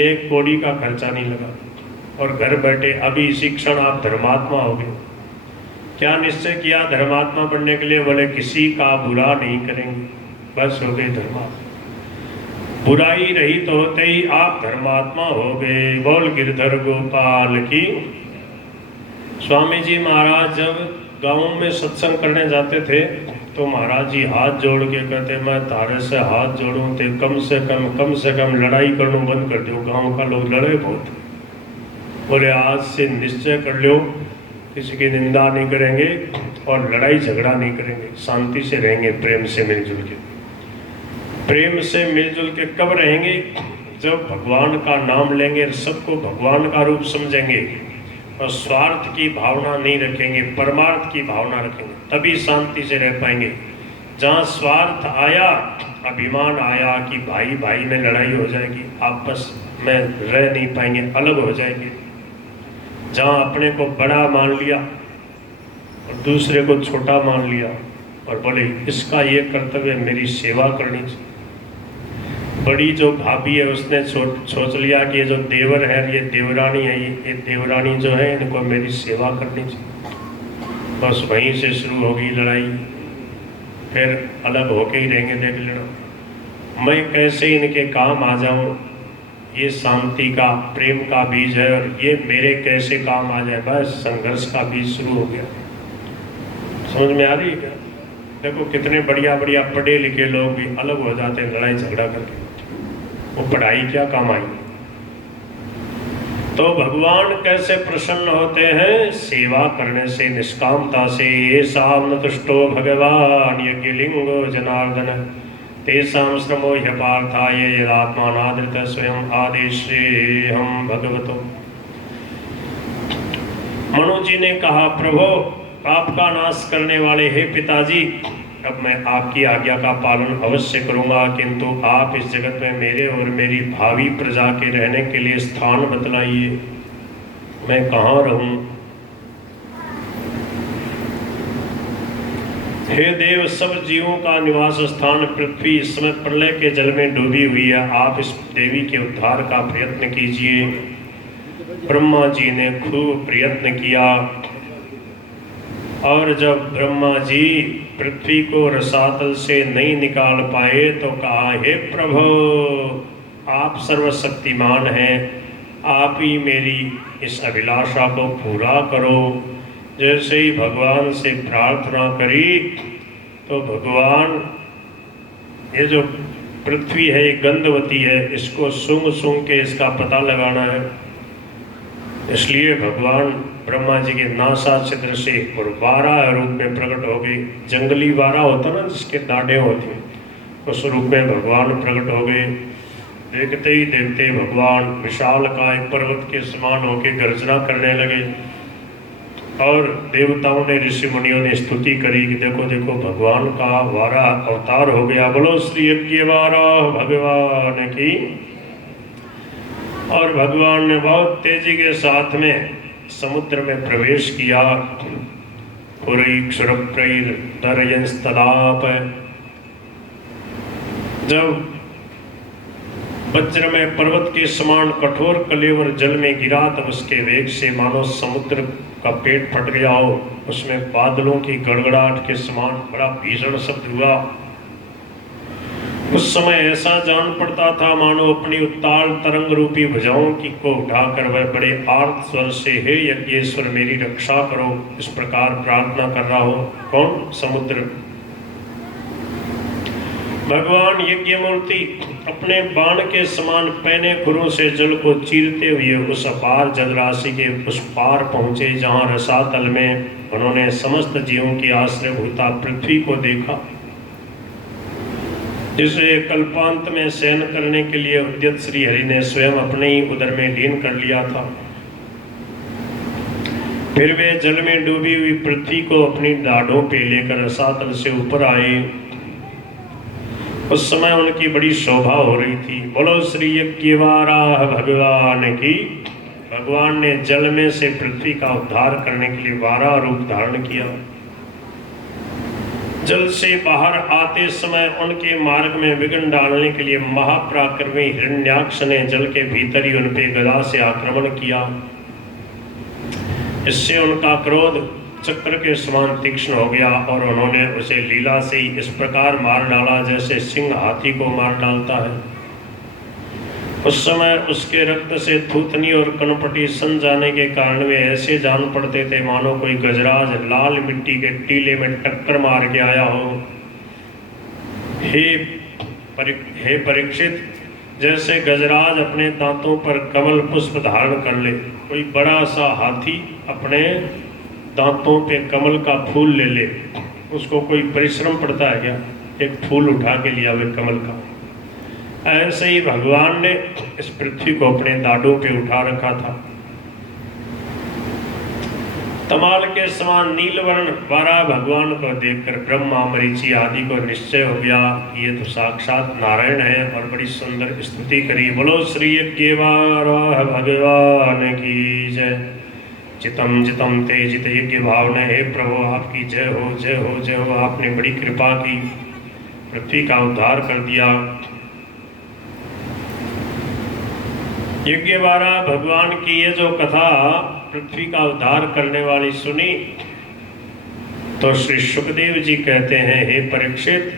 एक कौड़ी का खर्चा नहीं लगा और घर बैठे अभी इसी क्षण आप धर्मात्मा हो गए। क्या निश्चय किया धर्मात्मा बनने के लिए? बोले किसी का बुरा नहीं करेंगे, बस हो गए धर्मात्मा। बुराई रहित तो होते ही आप धर्मात्मा हो गए। बोल गिरधर गोपाल की। स्वामी जी महाराज जब गाँव में सत्संग करने जाते थे तो महाराज जी हाथ जोड़ के कहते मैं तारे से हाथ जोड़ूं तो कम से कम लड़ाई करना बंद कर दो, गांव का लोग लड़े बहुत। बोले आज से निश्चय कर लो किसी की निंदा नहीं करेंगे और लड़ाई झगड़ा नहीं करेंगे, शांति से रहेंगे, प्रेम से मिलजुल के। प्रेम से मिलजुल के कब रहेंगे? जब भगवान का नाम लेंगे, सबको भगवान का रूप समझेंगे और स्वार्थ की भावना नहीं रखेंगे, परमार्थ की भावना रखेंगे, तभी शांति से रह पाएंगे। जहाँ स्वार्थ आया, अभिमान आया कि भाई भाई में लड़ाई हो जाएगी, आपस में रह नहीं पाएंगे, अलग हो जाएंगे। जहाँ अपने को बड़ा मान लिया और दूसरे को छोटा मान लिया और बोले इसका ये कर्तव्य मेरी सेवा करनी चाहिए। बड़ी जो भाभी है उसने सोच लिया कि ये जो देवर है, ये देवरानी है, ये देवरानी जो है इनको मेरी सेवा करनी चाहिए। बस वहीं से शुरू होगी लड़ाई, फिर अलग होके ही रहेंगे। देख लेना मैं कैसे इनके काम आ जाऊं, ये शांति का प्रेम का बीज है और ये मेरे कैसे काम आ जाए, बस संघर्ष का बीज शुरू हो गया। समझ में आ रही है क्या? देखो कितने बढ़िया बढ़िया पढ़े लिखे लोग भी अलग हो जाते हैं लड़ाई झगड़ा करके। वो पढ़ाई क्या काम आई? तो भगवान कैसे प्रसन्न होते हैं? सेवा करने से, निष्कामता से। ये साम न तुष्टो भगवान यज्ञ लिंगो जनार्दन तेषां श्रमो ह्यपार्थाय यदात्मानादृत स्वयं आदेशे हम भगवतो। मनु जी ने कहा प्रभु पाप का नाश करने वाले हे पिताजी, अब मैं आपकी आज्ञा का पालन अवश्य करूंगा, किंतु आप इस जगत में मेरे और मेरी भावी प्रजा के रहने के लिए स्थान बतलाइए, मैं कहाँ रहूं? हे देव, सब जीवों का निवास स्थान पृथ्वी इस समय प्रलय के जल में डूबी हुई है, आप इस देवी के उद्धार का प्रयत्न कीजिए। ब्रह्मा जी ने खूब प्रयत्न किया और जब ब्रह्मा जी पृथ्वी को रसातल से नहीं निकाल पाए तो कहा हे प्रभु आप सर्वशक्तिमान हैं, आप ही मेरी इस अभिलाषा को पूरा करो। जैसे ही भगवान से प्रार्थना करी तो भगवान, ये जो पृथ्वी है ये गंधवती है, इसको सूंघ सूंघ के इसका पता लगाना है। इसलिए भगवान ब्रह्मा जी के नासा छिद्र से और 12 रूप में प्रकट हो गए। जंगली 12 होता ना जिसके दाढ़े होते, उस रूप में भगवान प्रकट हो गए। देखते ही देखते भगवान विशाल का एक पर्वत के समान होकर गर्जना करने लगे और देवताओं ने, ऋषि मुनियों ने स्तुति करी कि देखो देखो भगवान का 12 अवतार हो गया। बोलो श्री यज्ञ 12 भगवान की। और भगवान ने बहुत तेजी के साथ में समुद्र में प्रवेश किया। जब वज्र में पर्वत के समान कठोर कलेवर जल में गिरा तब उसके वेग से मानो समुद्र का पेट फट गया हो, उसमें बादलों की गड़गड़ाहट के समान बड़ा भीषण शब्द हुआ। उस समय ऐसा जान पड़ता था मानो अपनी उत्ताल तरंग रूपी भुजाओं की को उठाकर वह बड़े आर्त स्वर से हे यज्ञेश्वर मेरी रक्षा करो, इस प्रकार प्रार्थना कर रहा हो। कौन? समुद्र। भगवान यज्ञ मूर्ति अपने बाण के समान पैने खुरों से जल को चीरते हुए उस अपार जल राशि के उस पार पहुंचे जहां रसातल में उन्होंने समस्त जीवों की आश्रयभूता पृथ्वी को देखा, जिसे कल्पांत में शयन करने के लिए उद्यत श्री हरि ने स्वयं अपने ही उदर में लीन कर लिया था। फिर वे जल में डूबी हुई पृथ्वी को अपनी दाढ़ों पे लेकर रसातल से ऊपर आए। उस समय उनकी बड़ी शोभा हो रही थी। बोलो श्री यज्ञ 12 भगवान की। भगवान ने जल में से पृथ्वी का उद्धार करने के लिए वारा रूप धारण किया। जल से बाहर आते समय उनके मार्ग में विघ्न डालने के लिए महापराक्रमी हिरण्याक्ष ने जल के भीतर ही उन पे गदा से आक्रमण किया। इससे उनका क्रोध चक्र के समान तीक्ष्ण हो गया और उन्होंने उसे लीला से ही इस प्रकार मार डाला जैसे सिंह हाथी को मार डालता है। उस समय उसके रक्त से थूथनी और कनपटी सन जाने के कारण वे ऐसे जान पड़ते थे मानो कोई गजराज लाल मिट्टी के टीले में टक्कर मार के आया हो। हे परीक्षित, जैसे गजराज अपने दांतों पर कमल पुष्प धारण कर ले, कोई बड़ा सा हाथी अपने दांतों पे कमल का फूल ले ले, उसको कोई परिश्रम पड़ता है क्या? एक फूल उठा के लिया वे कमल का। ऐसे ही भगवान ने इस पृथ्वी को अपने दाढ़ों पे उठा रखा था। तमाल के समान नीलवर्ण वारा भगवान को देखकर ब्रह्मा मरीचि आदि को निश्चय हो गया ये तो साक्षात नारायण है और बड़ी सुंदर स्तुति करी। बोलो श्री यज्ञवाराह भगवान की जय। चितम चितम ते जित यज्ञ भावना, हे प्रभु आपकी जय हो जय हो जय हो। आपने बड़ी कृपा की, पृथ्वी का उद्धार कर दिया। यज्ञवारा भगवान की ये जो कथा पृथ्वी का उद्धार करने वाली सुनी तो श्री सुखदेव जी कहते हैं, हे परीक्षित,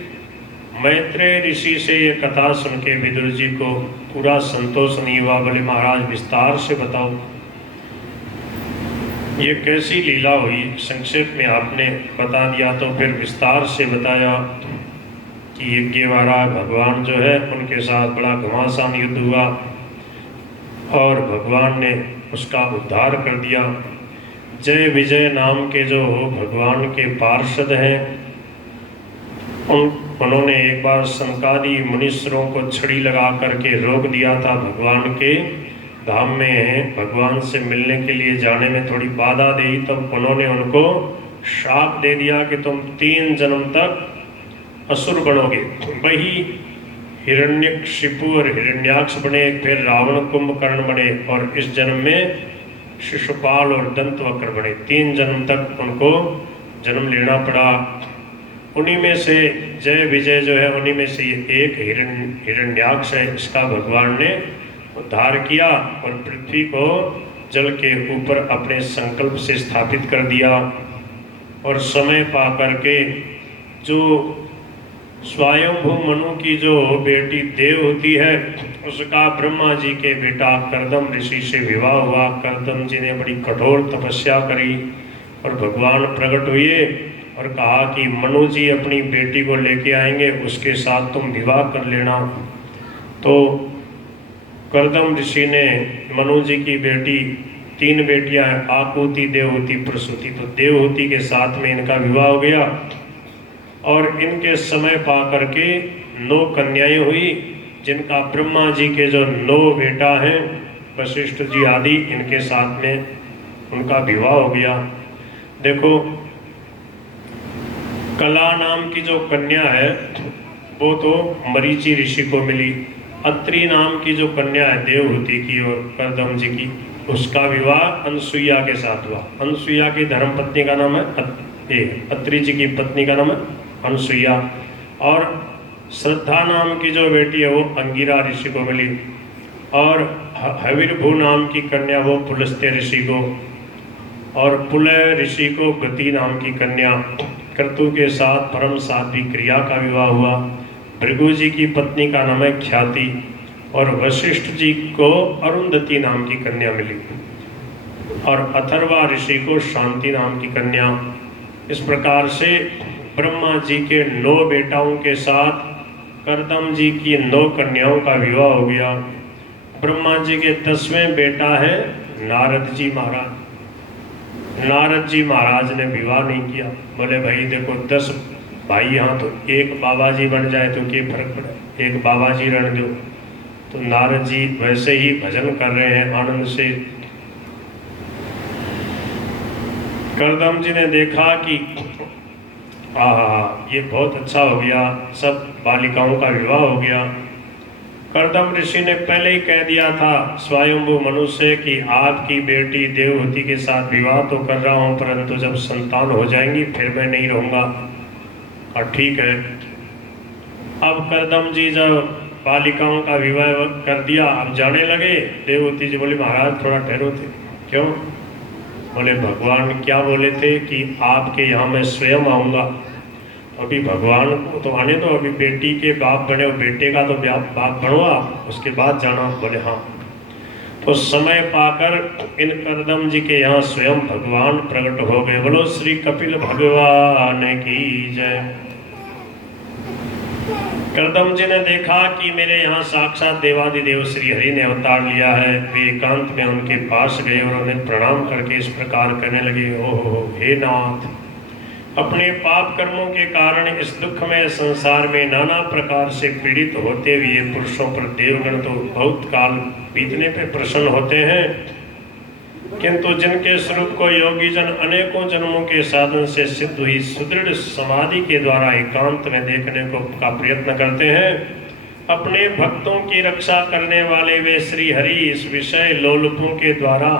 मैत्रेय ऋषि से ये कथा सुन के विदुर जी को पूरा संतोष नहीं हुआ। बोले महाराज विस्तार से बताओ ये कैसी लीला हुई। संक्षेप में आपने बता दिया तो फिर विस्तार से बताया कि यज्ञवारा भगवान जो है उनके साथ बड़ा घमासान युद्ध हुआ और भगवान ने उसका उद्धार कर दिया। जय विजय नाम के जो भगवान के पार्षद हैं उन्होंने एक बार संकादी मुनीश्वरों को छड़ी लगा करके रोक दिया था। भगवान के धाम में भगवान से मिलने के लिए जाने में थोड़ी बाधा दी, तब उन्होंने उनको श्राप दे दिया कि तुम 3 जन्म तक असुर बनोगे। वही हिरण्यकशिपु और हिरण्याक्ष बने, फिर रावण कुंभकर्ण बने और इस जन्म में शिशुपाल और दंतवक्र बने। 3 जन्म तक उनको जन्म लेना पड़ा। उन्हीं में से जय विजय जो है उन्हीं में से एक हिरण्याक्ष है। इसका भगवान ने उद्धार किया और पृथ्वी को जल के ऊपर अपने संकल्प से स्थापित कर दिया। और समय पा करके जो स्वयंभू मनु की जो बेटी देव होती है उसका ब्रह्मा जी के बेटा कर्दम ऋषि से विवाह हुआ। कर्दम जी ने बड़ी कठोर तपस्या करी और भगवान प्रकट हुए और कहा कि मनु जी अपनी बेटी को लेके आएंगे, उसके साथ तुम विवाह कर लेना। तो कर्दम ऋषि ने मनु जी की बेटी, 3 बेटियां हैं, आकुति, देवहूति, प्रसूति, तो देवहूति के साथ में इनका विवाह हो गया और इनके समय पा करके 9 कन्याएं हुई जिनका ब्रह्मा जी के जो 9 बेटा हैं वशिष्ठ जी आदि, इनके साथ में उनका विवाह हो गया। देखो कला नाम की जो कन्या है वो तो मरीचि ऋषि को मिली। अत्रि नाम की जो कन्या है देवहूति की और कर्दम जी की, उसका विवाह अनसुईया के साथ हुआ। अनसुईया की धर्मपत्नी का नाम है अत्रि जी की पत्नी का नाम है अनसुईया। और श्रद्धा नाम की जो बेटी है वो अंगिरा ऋषि को मिली। और हविर्भू नाम की कन्या वो पुलस्त्य ऋषि को, और पुलय ऋषि को गति नाम की कन्या क्रतु के साथ परम साध्वी क्रिया का विवाह हुआ। भृगु जी की पत्नी का नाम है ख्याति और वशिष्ठ जी को अरुंधति नाम की कन्या मिली और अथर्वा ऋषि को शांति नाम की कन्या। इस प्रकार से ब्रह्मा जी के 9 बेटाओं के साथ कर्दम जी की 9 कन्याओं का विवाह हो गया। ब्रह्मा जी के 10वें बेटा है नारद जी महाराज। नारद जी महाराज ने विवाह नहीं किया। बोले भाई देखो 10 भाई यहाँ तो एक बाबा जी बन जाए तो क्या फर्क पड़े, एक बाबा जी रहने दो। तो नारद जी वैसे ही भजन कर रहे हैं आनंद से। कर्दम जी ने देखा कि ये बहुत अच्छा हो गया, सब बालिकाओं का विवाह हो गया। कर्दम ऋषि ने पहले ही कह दिया था स्वयंभू मनुष्य कि आपकी बेटी देवहूति के साथ विवाह तो कर रहा हूं, परंतु जब संतान हो जाएंगी फिर मैं नहीं रहूंगा। और ठीक है। अब कर्दम जी जब बालिकाओं का विवाह कर दिया, अब जाने लगे। देवहूति जी बोले महाराज थोड़ा ठहरो थे। क्यों? बोले भगवान क्या बोले थे कि आपके यहाँ मैं स्वयं आऊँगा। अभी भगवान को तो आने दो, अभी बेटी के बाप बने हो, बेटे का तो बाप बनो आप, उसके बाद जाना। बोले हाँ। तो समय पाकर इन कर्दम जी के यहाँ स्वयं भगवान प्रकट हो गए। बोलो श्री कपिल भगवान की जय। कर्दम जी ने देखा कि मेरे यहाँ साक्षात देवादिदेव श्री हरि ने अवतार लिया है। वे एकांत में उनके पास गए और उन्हें प्रणाम करके इस प्रकार कहने लगे, ओहो हे नाथ, अपने पाप कर्मों के कारण इस दुखमय संसार में नाना प्रकार से पीड़ित होते हुए पुरुषों पर देवगण तो बहुत काल बीतने पे प्रसन्न होते हैं, किंतु जिनके स्वरूप को योगी जन अनेकों जन्मों के साधन से सिद्ध हुई सुदृढ़ समाधि के द्वारा एकांत में देखने को का प्रयत्न करते हैं, अपने भक्तों की रक्षा करने वाले वे श्री हरि इस विषय लोलुपों के द्वारा,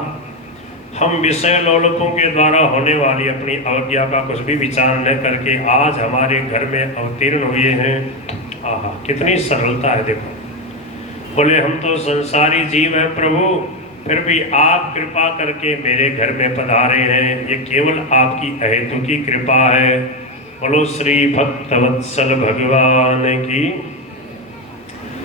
हम विषय लोलुपों के द्वारा होने वाली अपनी अवज्ञा का कुछ भी विचार न करके आज हमारे घर में अवतीर्ण हुए हैं। आहा, कितनी सरलता है देखो। बोले हम तो संसारी जीव हैं प्रभु, फिर भी आप कृपा करके मेरे घर में पधारे हैं, ये केवल आपकी अहेतु की कृपा है। बोलो श्री भक्तवत्सल भगवान की।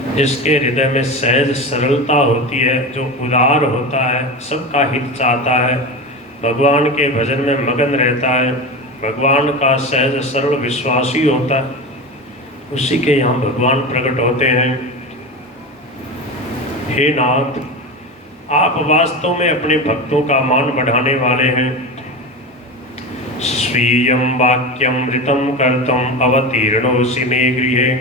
जिसके हृदय में सहज सरलता होती है, जो उदार होता है, सबका हित चाहता है, भगवान के भजन में मगन रहता है, भगवान का सहज सरल विश्वासी होता है, उसी के यहाँ भगवान प्रकट होते हैं। हे नाथ, आप वास्तव में अपने भक्तों का मान बढ़ाने वाले हैं। स्वीयं वाक्यमृतं कर्तुम् अवतीर्णोऽसि मे गृहे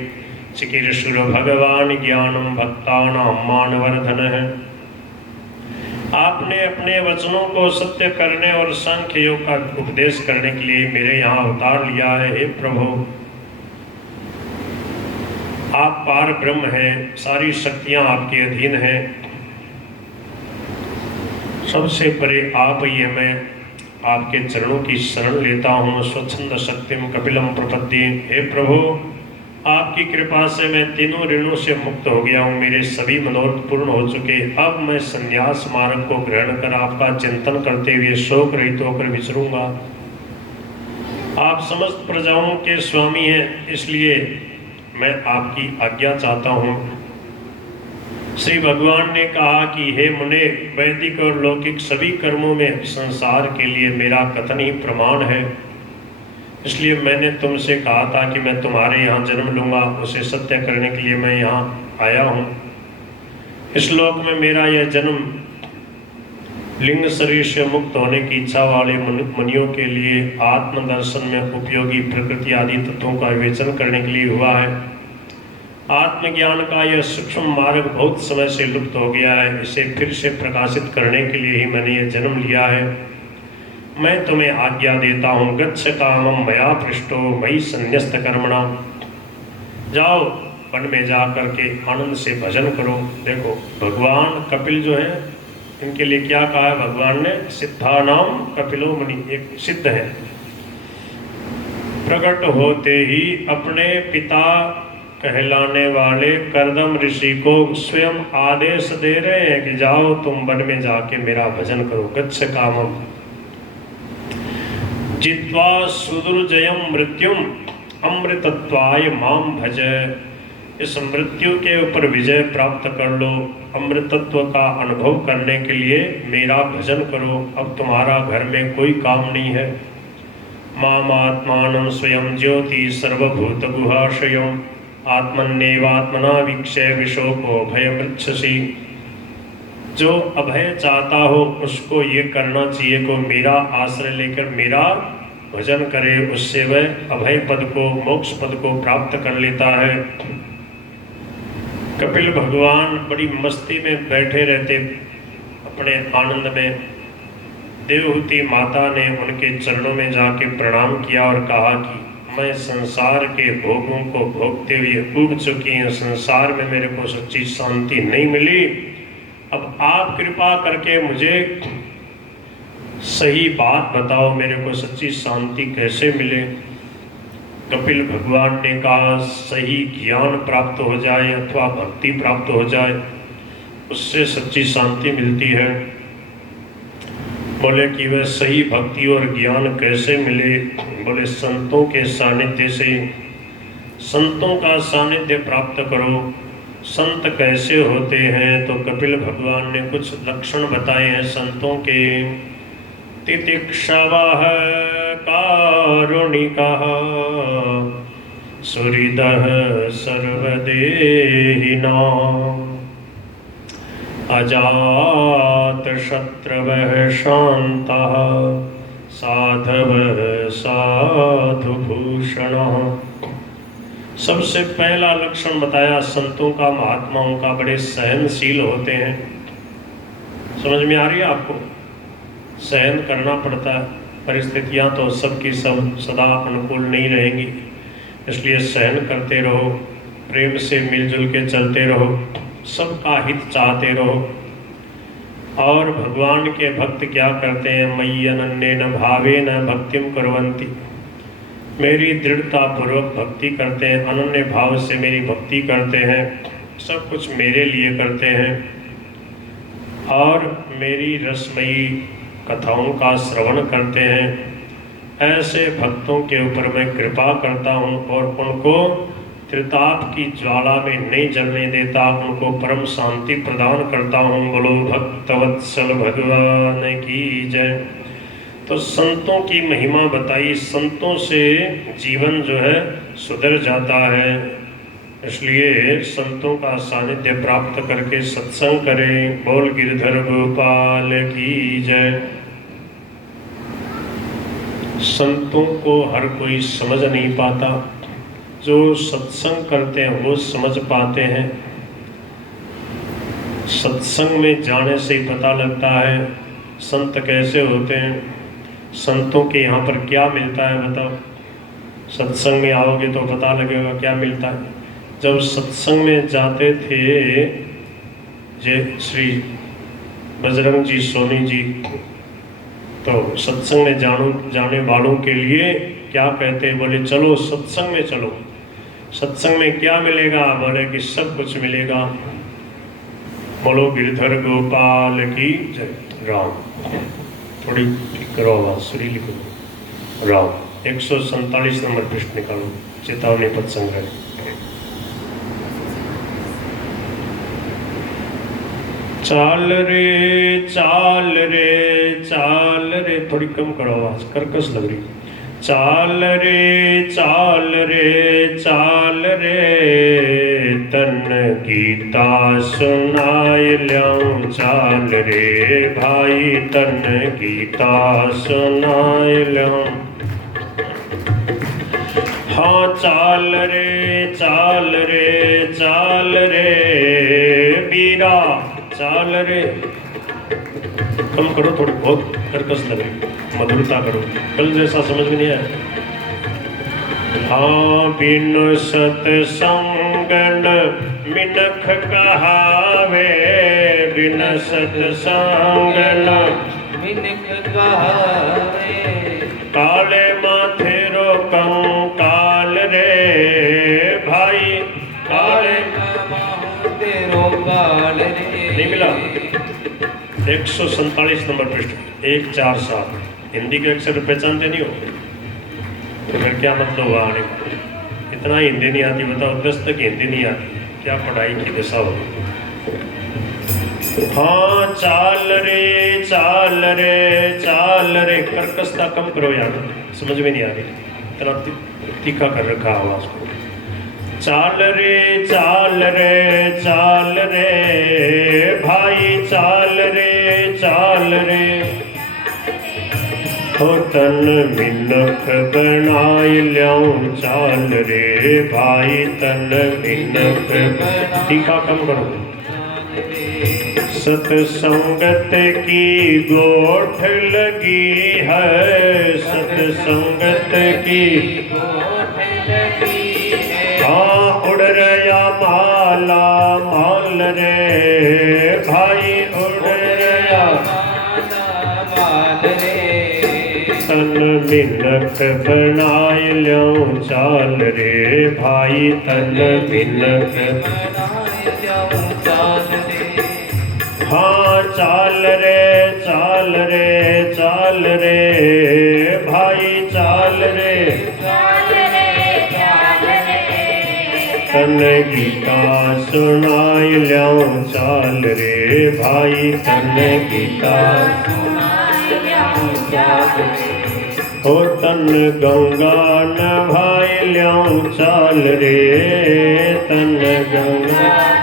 चिकीर्षुर भगवान ज्ञानम भक्तानां मानवर्धन है। आपने अपने वचनों को सत्य करने और सांख्य योग का उपदेश करने के लिए मेरे यहाँ अवतार लिया है। हे प्रभु, आप पार ब्रह्म हैं, सारी शक्तियां आपके अधीन हैं, सबसे परे आप ही है। मैं आपके चरणों की शरण लेता हूँ। स्वच्छंद शक्तिम कपिलम प्रपद्ये। हे प्रभु, आपकी कृपा से मैं तीनों ऋणों से मुक्त हो गया हूँ, मेरे सभी मनोरथ पूर्ण हो चुके। अब मैं संन्यास मार्ग को ग्रहण कर आपका चिंतन करते हुए शोक रहित होकर विचरूंगा। आप समस्त प्रजाओं के स्वामी हैं, इसलिए मैं आपकी आज्ञा चाहता हूँ। श्री भगवान ने कहा कि हे मुने, वैदिक और लौकिक सभी कर्मों में संसार के लिए मेरा कथन ही प्रमाण है, इसलिए मैंने तुमसे कहा था कि मैं तुम्हारे यहाँ जन्म लूँगा। उसे सत्य करने के लिए मैं यहाँ आया हूँ। इस लोक में मेरा यह जन्म लिंग शरीर से मुक्त होने की इच्छा वाले मुनियों के लिए आत्मदर्शन में उपयोगी प्रकृति आदि तत्वों का विवेचन करने के लिए हुआ है। आत्मज्ञान का यह सूक्ष्म मार्ग बहुत समय से लुप्त हो गया है, इसे फिर से प्रकाशित करने के लिए ही मैंने यह जन्म लिया है। मैं तुम्हें आज्ञा देता हूँ, गच्छ कामम मया पृष्ठो मयि संन्यस्त कर्मणा। जाओ वन में जा करके आनंद से भजन करो। देखो भगवान कपिल जो है, इनके लिए क्या कहा है भगवान ने? सिद्धानाम कपिलो मुनि, एक सिद्ध है। प्रकट होते ही अपने पिता कहलाने वाले कर्दम ऋषि को स्वयं आदेश दे रहे हैं कि जाओ तुम वन में जाके मेरा भजन करो। गच्छ कामम जित्वा सुदुर्जयम मृत्युम अमृतत्वाय माम भज। इस मृत्यु के ऊपर विजय प्राप्त कर लो, अमृतत्व का अनुभव करने के लिए मेरा भजन करो। अब तुम्हारा घर में कोई काम नहीं है। मामात्मानं स्वयं ज्योति सर्वभूत गुहाशयम् आत्मन्नेवात्मना वीक्ष्य विशोको भयमृच्छसि। जो अभय चाहता हो उसको ये करना चाहिए को मेरा आश्रय लेकर मेरा भजन करे, उससे वह अभय पद को, मोक्ष पद को प्राप्त कर लेता है। कपिल भगवान बड़ी मस्ती में बैठे रहते अपने आनंद में। देवहूति माता ने उनके चरणों में जाके प्रणाम किया और कहा कि मैं संसार के भोगों को भोगते हुए उब चुकी हैं, संसार में मेरे को सच्ची शांति नहीं मिली। अब आप कृपा करके मुझे सही बात बताओ, मेरे को सच्ची शांति कैसे मिले। कपिल भगवान ने कहा सही ज्ञान प्राप्त हो जाए अथवा भक्ति प्राप्त हो जाए, उससे सच्ची शांति मिलती है। बोले कि वह सही भक्ति और ज्ञान कैसे मिले। बोले संतों के सानिध्य से, संतों का सानिध्य प्राप्त करो। संत कैसे होते हैं? तो कपिल भगवान ने कुछ लक्षण बताए हैं संतों के। तितिक्षवः कारुणिकः सुहृदः सर्वदेहिनाम् अजातशत्रवः शान्तः साधवः साधुभूषणः। सबसे पहला लक्षण बताया संतों का, महात्माओं का, बड़े सहनशील होते हैं। समझ में आ रही है आपको? सहन करना पड़ता है, परिस्थितियां तो सबकी सब सदा अनुकूल नहीं रहेंगी, इसलिए सहन करते रहो, प्रेम से मिलजुल के चलते रहो, सबका हित चाहते रहो। और भगवान के भक्त क्या करते हैं? मयि अनन्येन भावेन भक्तिम कुर्वन्ति, मेरी दृढ़ता पूर्वक भक्ति करते हैं, अनन्य भाव से मेरी भक्ति करते हैं, सब कुछ मेरे लिए करते हैं और मेरी रसमयी कथाओं का श्रवण करते हैं। ऐसे भक्तों के ऊपर मैं कृपा करता हूँ और उनको त्रिताप की ज्वाला में नहीं जलने देता, उनको परम शांति प्रदान करता हूँ। बोलो भक्तवत्सल भगवान की जय। तो संतों की महिमा बताई, संतों से जीवन जो है सुधर जाता है, इसलिए संतों का सानिध्य प्राप्त करके सत्संग करें। बोल गिरधर गोपाल की जय। संतों को हर कोई समझ नहीं पाता, जो सत्संग करते हैं वो समझ पाते हैं। सत्संग में जाने से ही पता लगता है संत कैसे होते हैं, संतों के यहाँ पर क्या मिलता है बताओ। सत्संग में आओगे तो पता लगेगा क्या मिलता है। जब सत्संग में जाते थे जय श्री बजरंग जी सोनी जी, तो सत्संग में जाने वालों के लिए क्या कहते हैं? बोले चलो सत्संग में चलो। सत्संग में क्या मिलेगा? बोले कि सब कुछ मिलेगा। बोलो गिरधर गोपाल की जय। राम थोड़ी करो आवाज, सुरीली करो। राम 147 नंबर पृष्ठ निकालो, चेतावनी पद संग्रह। चाल रे चाल रे चाल रे, थोड़ी कम करो आवाज, कर्कश लग रही। चाल रे चाल रे चाल रे, तन गीता सुनाय ल्याऊं। चाल रे भाई तन गीता सुनाय ल्याऊं। हाँ चाल रे चाल रे चाल रे वीरा, चाल रे। कम करो थोड़ी, बहुत कर्कश लग रही, मधुरता करो, कल जैसा समझ में नहीं आया। हाँ बिनु सत्संगन मिनख कहावे, बिनु सत्संगन मिनख कहावे। काले माथे रो कंकाल रे भाई, काले माथे रो काल रे। नहीं मिला? 147 नंबर पृष्ठ 147। हिंदी के अक्षर पहचानते नहीं हो तो फिर क्या मतलब हुआ आने का? इतना हिंदी नहीं आती, बताओ 10 तक हिंदी नहीं आती, क्या पढ़ाई की दशा होगी। हाँ चाल रे चाल रे चाल रे, कर्कशता कम करो यार, समझ में नहीं आ रही, इतना तीखा कर रखा आवाज को। चाल रे चाल रे चाल रे भाई, चाल रे चाल रे। हो तन मिनख बनाय ल्याऊं। चाल रे भाई तन मिनख, तीखा कम करो। सतसंगत की गोठ लगी है, सतसंगत की गोठ लगी है। हाँ उड़ रया माला माल रे भाई उड़ रया माल रे। तन मिनक बनाए ल्यों चाल रे भाई तन मिनक बनाए जाऊं चाल रे। हाँ चाल रे चाल रे चाल रे भाई चाल रे तन गीता सुनाय ल्यों चाल रे भाई तन गीता हो तन गंगा नभाय ल्यों चाल रे तन गंगा